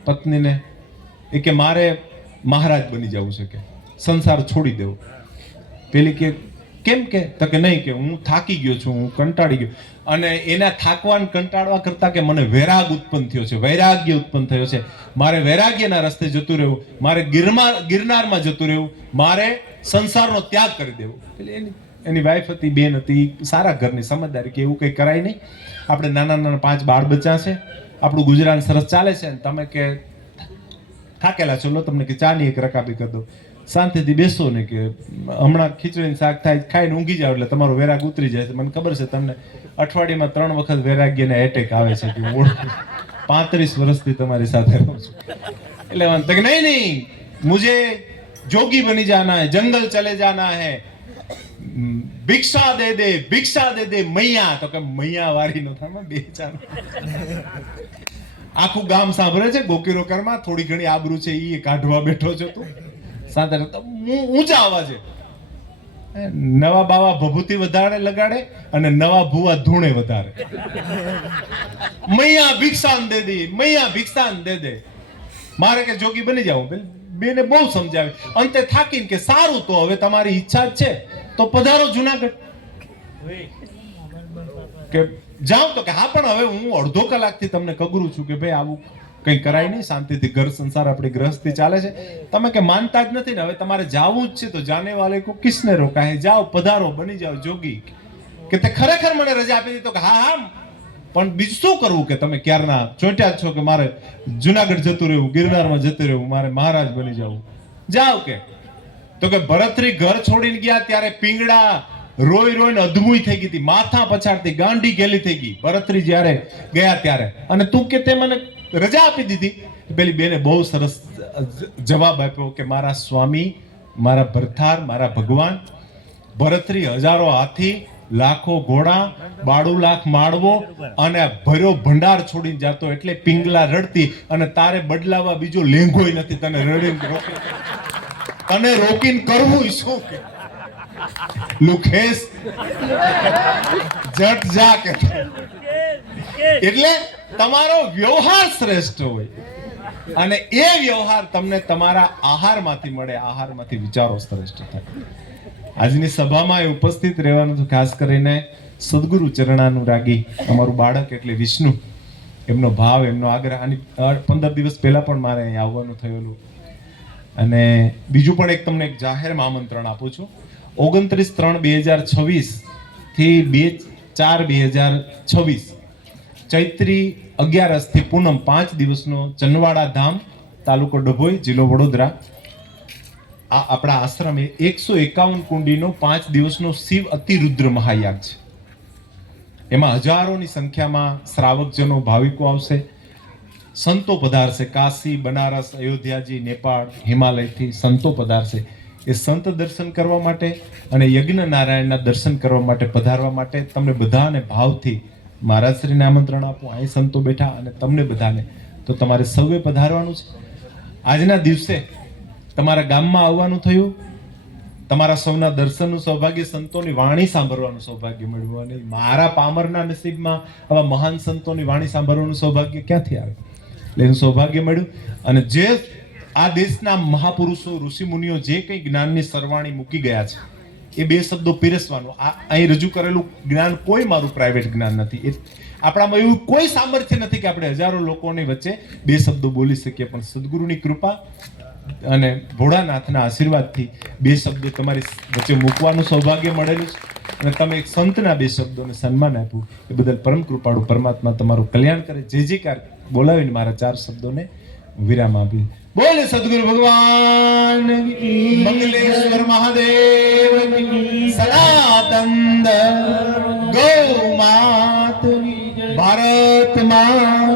પત્નીને એ કે મારે મહારાજ બની જવું છે, કે સંસાર છોડી દેવો. પેલી કે કેમ? કે તો કે નહીં, કે હું થાકી ગયો છું, હું કંટાળી ગયો. અને એના થાકવાન કંટાળવા કરતા કે મને વૈરાગ ઉત્પન્ન થયો છે, વૈરાગ્ય ઉત્પન્ન થયો છે, મારે વૈરાગ્યના રસ્તે જતું રહેવું, મારે ગિરનારમાં જતું રહેવું, મારે સંસારનો ત્યાગ કરી દેવો. એટલે એની વાઈફ હતી, બેન હતી, સારા ઘરની, સમજદારી, કે એવું કંઈ કરાય નહીં. આપણે નાના નાના 5 બાળ બચ્ચા છે, આપણું ગુજરાન સરસ ચાલે છે, તમે કે થાકેલા છો, લો તમને કે ચાની એક રકાબી કરી દો, શાંતિથી બેસો ને, કે હમણાં ખીચડીનું શાક થાય, ખાઈને ઊંઘી જાવ એટલે તમારો વૈરાગ ઉતરી જાય છે. મને ખબર છે તમને અઠવાડિયામાં 3 વખત વૈરાગ્યના એટેક આવે છે, કે 35 વર્ષથી તમારી સાથે રહું છું. એટલે કે નહીં, મુझे जोगी बनी जाना है, जंगल चले जाना है, ભિક્ષા દે દે, ભિક્ષા દે દે મૈયા. તો કે મૈયા વાળી નો થાય, બે ચાર આખું ગામ સાંભળે છે. ગોકીરો કરમાં થોડી ઘણી આબરૂ છે એ કાઢવા બેઠો છો તું. સાથે ઊંચા અવાજે નવા બાવા ભભૂતિ વધારે લગાડે અને નવા ભુવા ધૂણે વધારે. મૈયા ભિક્ષાન દે દે, મૈયા ભિક્ષાન દે દે. મારે કે જોગી બની જાવ. બેને બહુ સમજાવે. અંતે થાકીને કે સારું, તો હવે તમારી ઈચ્છા જ છે તો પધારો જુનાગઢ. કે જાઓ? તો કે હા, પણ હવે હું અડધો કલાકથી તમને કગરું છું કે ભાઈ આવું કઈ કરાય નહીં, શાંતિથી ઘર સંસાર આપણી ગ્રહસ્થી ચાલે છે. તમે કે માનતા જ નથી ને, હવે તમારે જાવું જ છે તો જાને વાલે કો કિસને રોકા હે, જાઓ પધારો, બની જાઓ જોગી. કે તે ખરેખર મને રજા આપી દીધી? તો કે હા, પણ બીજું શું કરવું? કે તમે ક્યારના ચોંટ્યા જ છો કે મારે જુનાગઢ જતું રહેવું, ગિરનારમાં જતું રહેવું, મારે મહારાજ બની જવું. જાઓ કે. તો કે ભરતરી ઘર છોડીને ગયા ત્યારે પીંગડા રોઈ રોઈને અધમુઈ થઈ ગઈ હતી, માથા પછાડતી, ગાંડી ગેલી થઈ ગઈ. ભરતરી જ્યારે ગયા ત્યારે, અને તું કે તે મને રજા આપી દીધી. પેલી બેને બહુ સરસ જવાબ આપ્યો કે મારા સ્વામી, મારા ભરથાર, મારા ભગવાન, ભરતરી હજારો હાથી, લાખો ઘોડા, 12 લાખ માળવો અને ભર્યો ભંડાર છોડીને જાતો, એટલે પિંગલા રડતી, અને તારે બદલાવા બીજો લેંઘોય નથી. તને રોકીને કરવું શું કે લુખેસ જટ જા કે. એટલે તમારો વ્યવહાર શ્રેષ્ઠ હોય, અને એ વ્યવહાર તમને તમારા આહારમાંથી મળે, આહારમાંથી વિચારો શ્રેષ્ઠ થાય. આજની સભામાં એ ઉપસ્થિત રહેવાનું તો ખાસ કરીને સદગુરુ ચરણાનુરાગી અમારું બાળક એટલે વિષ્ણુ, એમનો ભાવ, એમનો આગ્રહ. આની 15 દિવસ પહેલા પણ મારે અહીં આવવાનું થયેલું. અને બીજું પણ તમને એક જાહેર આમંત્રણ આપું છું. 29/3/2026 થી 2/4/2026 ચૈત્રી 11 થી પૂનમ 5 દિવસનો ચનવાડા ધામ, તાલુકો ડભોઈ, જિલ્લો વડોદરા, આ આપણા આશ્રમે 151 કુંડીનો 5 દિવસનો શિવ અતિરુદ્ર મહાયાગ છે. એમાં હજારોની સંખ્યામાં શ્રાવકજનો, ભાવિકો આવશે, સંતો પધારશે. કાશી, બનારસ, અયોધ્યાજી, નેપાળ, હિમાલયથી સંતો પધારશે. એ સંત દર્શન કરવા માટે અને યજ્ઞ નારાયણના દર્શન કરવા માટે પધારવા માટે તમને બધાને ભાવથી મહારાજશ્રીને આમંત્રણ આપું. અહીં સંતો બેઠા અને તમને બધાને તો તમારે સૌએ પધારવાનું છે. આજના દિવસે તમારા ગામમાં આવવાનું થયું, તમારા સૌના દર્શનનું સૌભાગ્ય, સંતોની વાણી સાંભળવાનું સૌભાગ્ય મળ્યું. અને મારા પામરના નસીબમાં આવા મહાન સંતોની વાણી સાંભળવાનું સૌભાગ્ય ક્યાંથી આવે? એટલે એનું સૌભાગ્ય મળ્યું. અને જે આ દેશના મહાપુરુષો, ઋષિ મુનિઓ જે કંઈ જ્ઞાનની સરવાણી મૂકી ગયા છે, એ 2 શબ્દો પીરસવાનું. અહીં રજૂ કરેલું જ્ઞાન કોઈ મારું પ્રાઇવેટ જ્ઞાન નથી. એ આપણામાં એવું કોઈ સામર્થ્ય નથી કે આપણે હજારો લોકોની વચ્ચે 2 શબ્દો બોલી શકીએ, પણ સદગુરુની કૃપા અને ભોળાનાથના આશીર્વાદથી 2 શબ્દો તમારી વચ્ચે મૂકવાનું સૌભાગ્ય મળેલું છે. અને તમે એક સંતના 2 શબ્દોને સન્માન આપ્યું, એ બદલ પરમ કૃપાળુ પરમાત્મા તમારું કલ્યાણ કરે. જય જયકાર બોલાવીને મારા 4 શબ્દોને વિરામ આપી. બોલે સદગુરુ ભગવાન મંગલેશ્વર મહાદેવ સનાતન ગૌ માત ભારત માં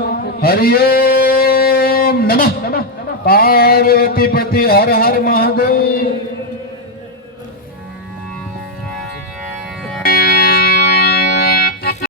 હરિઓમ નમઃ. પાર્વતી પતિ હર હર મહાદેવ.